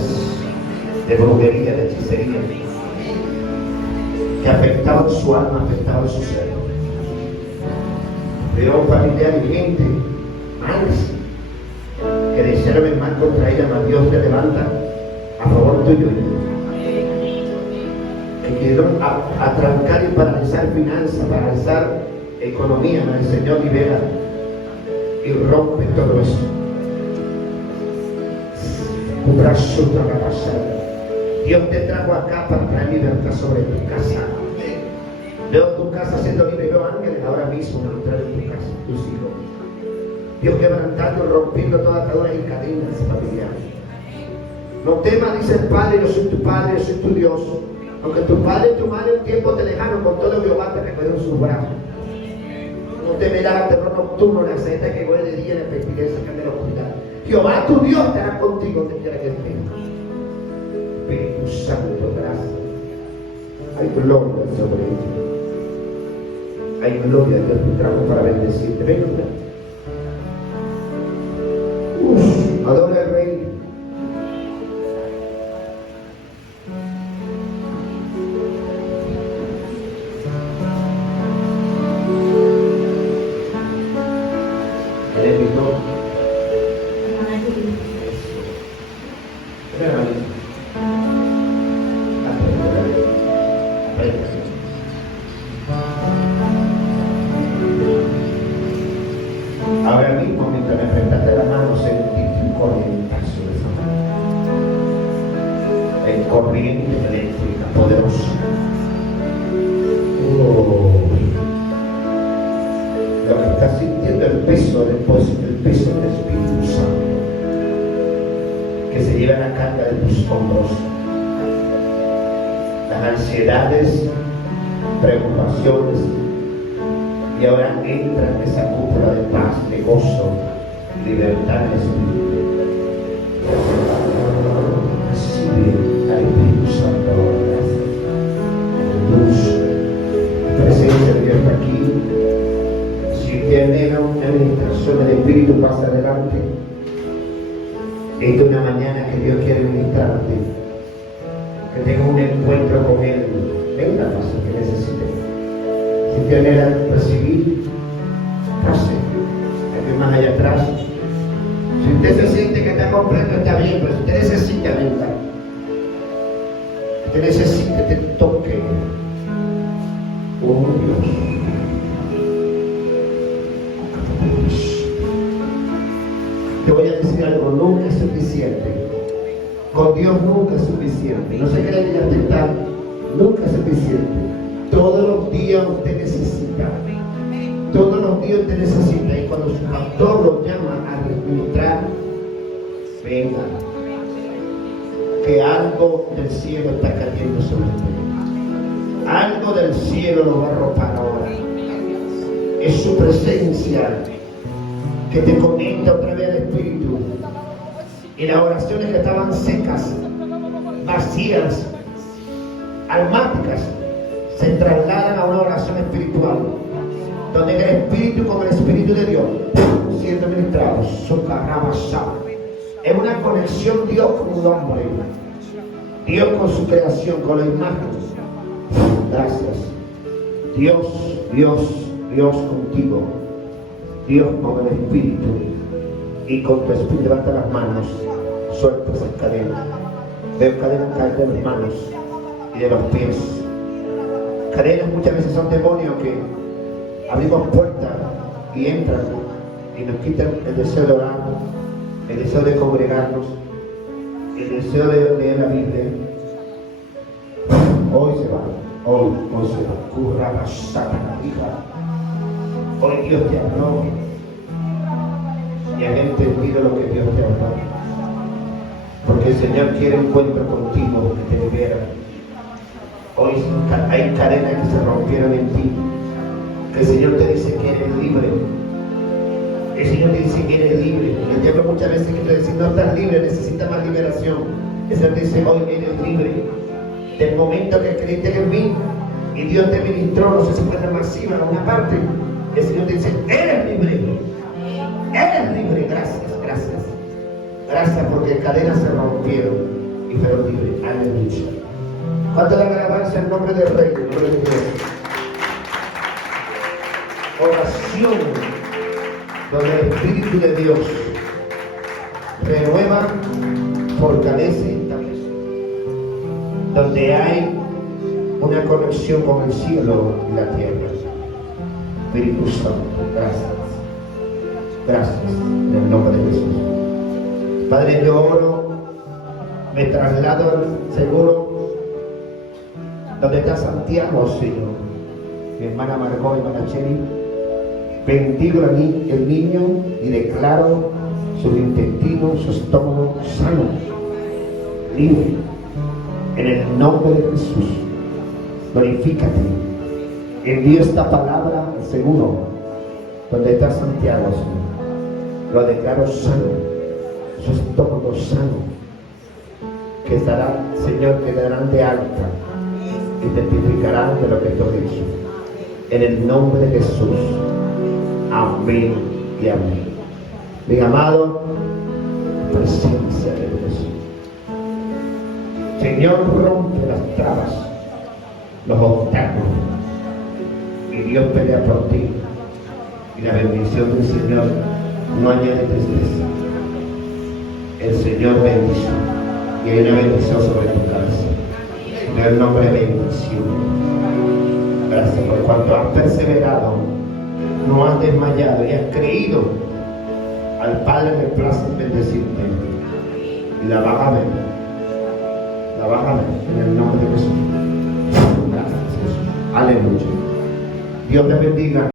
de brujería, de hechicería, que afectaban su alma, afectaban su ser. Pero familiar y gente malos que desearon el mal contra ella, mas Dios te levanta a favor tuyo. Que quisieron atrancar y paralizar finanzas, paralizar economía, mas el Señor libera y rompe todo eso. Un brazo para pasar. Dios te trajo acá para traer libertad sobre tu casa. Veo tu casa siendo libre, veo ángeles ahora mismo entrar en tu casa, tus hijos. Dios quebrantando, rompiendo todas ataduras y cadenas familiares. No temas, dice el Padre, yo soy tu Padre, yo soy tu Dios. Aunque tu padre y tu madre un tiempo te dejaron, con todo Jehová te recogió en sus brazos. No temerás terror nocturno, la saeta que huele de día, la pestileza que anda en la oscuridad. Jehová tu Dios estará contigo donde quiera que estés. Espíritu Santo, gracias. Hay gloria sobre ti. Hay gloria de Dios que trajo para bendecirte. Ven, adora al Rey. Ahora mismo, mientras me enfrentaste la mano, sentí un corrientazo de esa mano. En corriente eléctrica poderosa. Lo que estás sintiendo, el peso después, el peso del Espíritu Santo, que se lleva la carga de tus hombros. Las ansiedades, preocupaciones, y ahora entra en esa cúpula de paz, de gozo, libertad en el Espíritu. Recibe al Espíritu Santo ahora. Luz, presencia de Dios está aquí. Si tiene una administración del Espíritu, pasa adelante. Esta es una mañana que Dios quiere ministrarte, que tenga un encuentro con Él. Venga, pasa que necesite. Si tiene que recibir, pase. Aquí más allá atrás. Si usted se siente que está completo, está bien, pero si usted necesita, venga. Usted necesita que te toque. Oh Dios. Te voy a decir algo, nunca es suficiente. Con Dios nunca es suficiente. No se cree que ya te está, nunca es suficiente. Todos los días usted necesita. Todos los días usted necesita. Y cuando su pastor lo llama a ministrar, venga. Que algo del cielo está cayendo sobre usted. Algo del cielo lo va a arropar ahora. Es su presencia que te conecta otra vez al Espíritu. Y las oraciones que estaban secas, vacías, almáticas, se trasladan a una oración espiritual, donde el Espíritu con el Espíritu de Dios siendo ministrados. Es una conexión Dios con un hombre, Dios con su creación, con la imagen. Gracias. Dios, Dios, Dios contigo. Dios con el Espíritu. Y con tu Espíritu levanta las manos, suelta esas cadenas. Veo cadenas caer de las manos y de los pies. Cadenas muchas veces son demonios que abrimos puertas y entran y nos quitan el deseo de orar, el deseo de congregarnos, el deseo de leer la Biblia. Hoy se va, hoy se va. Curra la santa hija. Hoy Dios te habló y han entendido lo que Dios te habló. Porque el Señor quiere un encuentro contigo que te libera. Hoy hay cadenas que se rompieron en ti. Que el Señor te dice que eres libre. El Señor te dice que eres libre. El diablo muchas veces quiere decir, no estás libre, necesitas más liberación. El Señor te dice, hoy eres libre. Del momento que creíste en mí y Dios te ministró, no sé si fue masiva en una parte, el Señor te dice, eres libre. Eres libre. Gracias, gracias. Gracias porque cadenas se rompieron y fueron libres. Aleluya. ¿Cuánto dan alabanza en nombre del Rey? En nombre de Dios. Oración donde el Espíritu de Dios renueva, fortalece y establece. Donde hay una conexión con el cielo y la tierra. Espíritu Santo, gracias. Gracias, en el nombre de Jesús. Padre, yo oro, me traslado al seguro donde está Santiago, Señor. Mi hermana Margot, hermana Cheri, bendigo el niño y declaro sus intestinos, su estómago sano, libre. En el nombre de Jesús, glorifícate. Envío esta palabra al seguro donde está Santiago, Señor. Lo declaro sano, su estómago sano, que estará, Señor, quedarán de alta y testificarán de lo que tú has hecho. En el nombre de Jesús. Amén y amén. Mi amado, presencia de Dios. Señor, rompe las trabas, los obstáculos, y Dios pelea por ti. Y la bendición del Señor no añade tristeza. El Señor bendice, y hay una bendición sobre tu cabeza. En el nombre de bendición. Gracias por cuanto has perseverado, no has desmayado y has creído. Al Padre me place bendecirte. Y la vas a ver. La vas a ver en el nombre de Jesús. Gracias, Jesús. Aleluya. Dios te bendiga.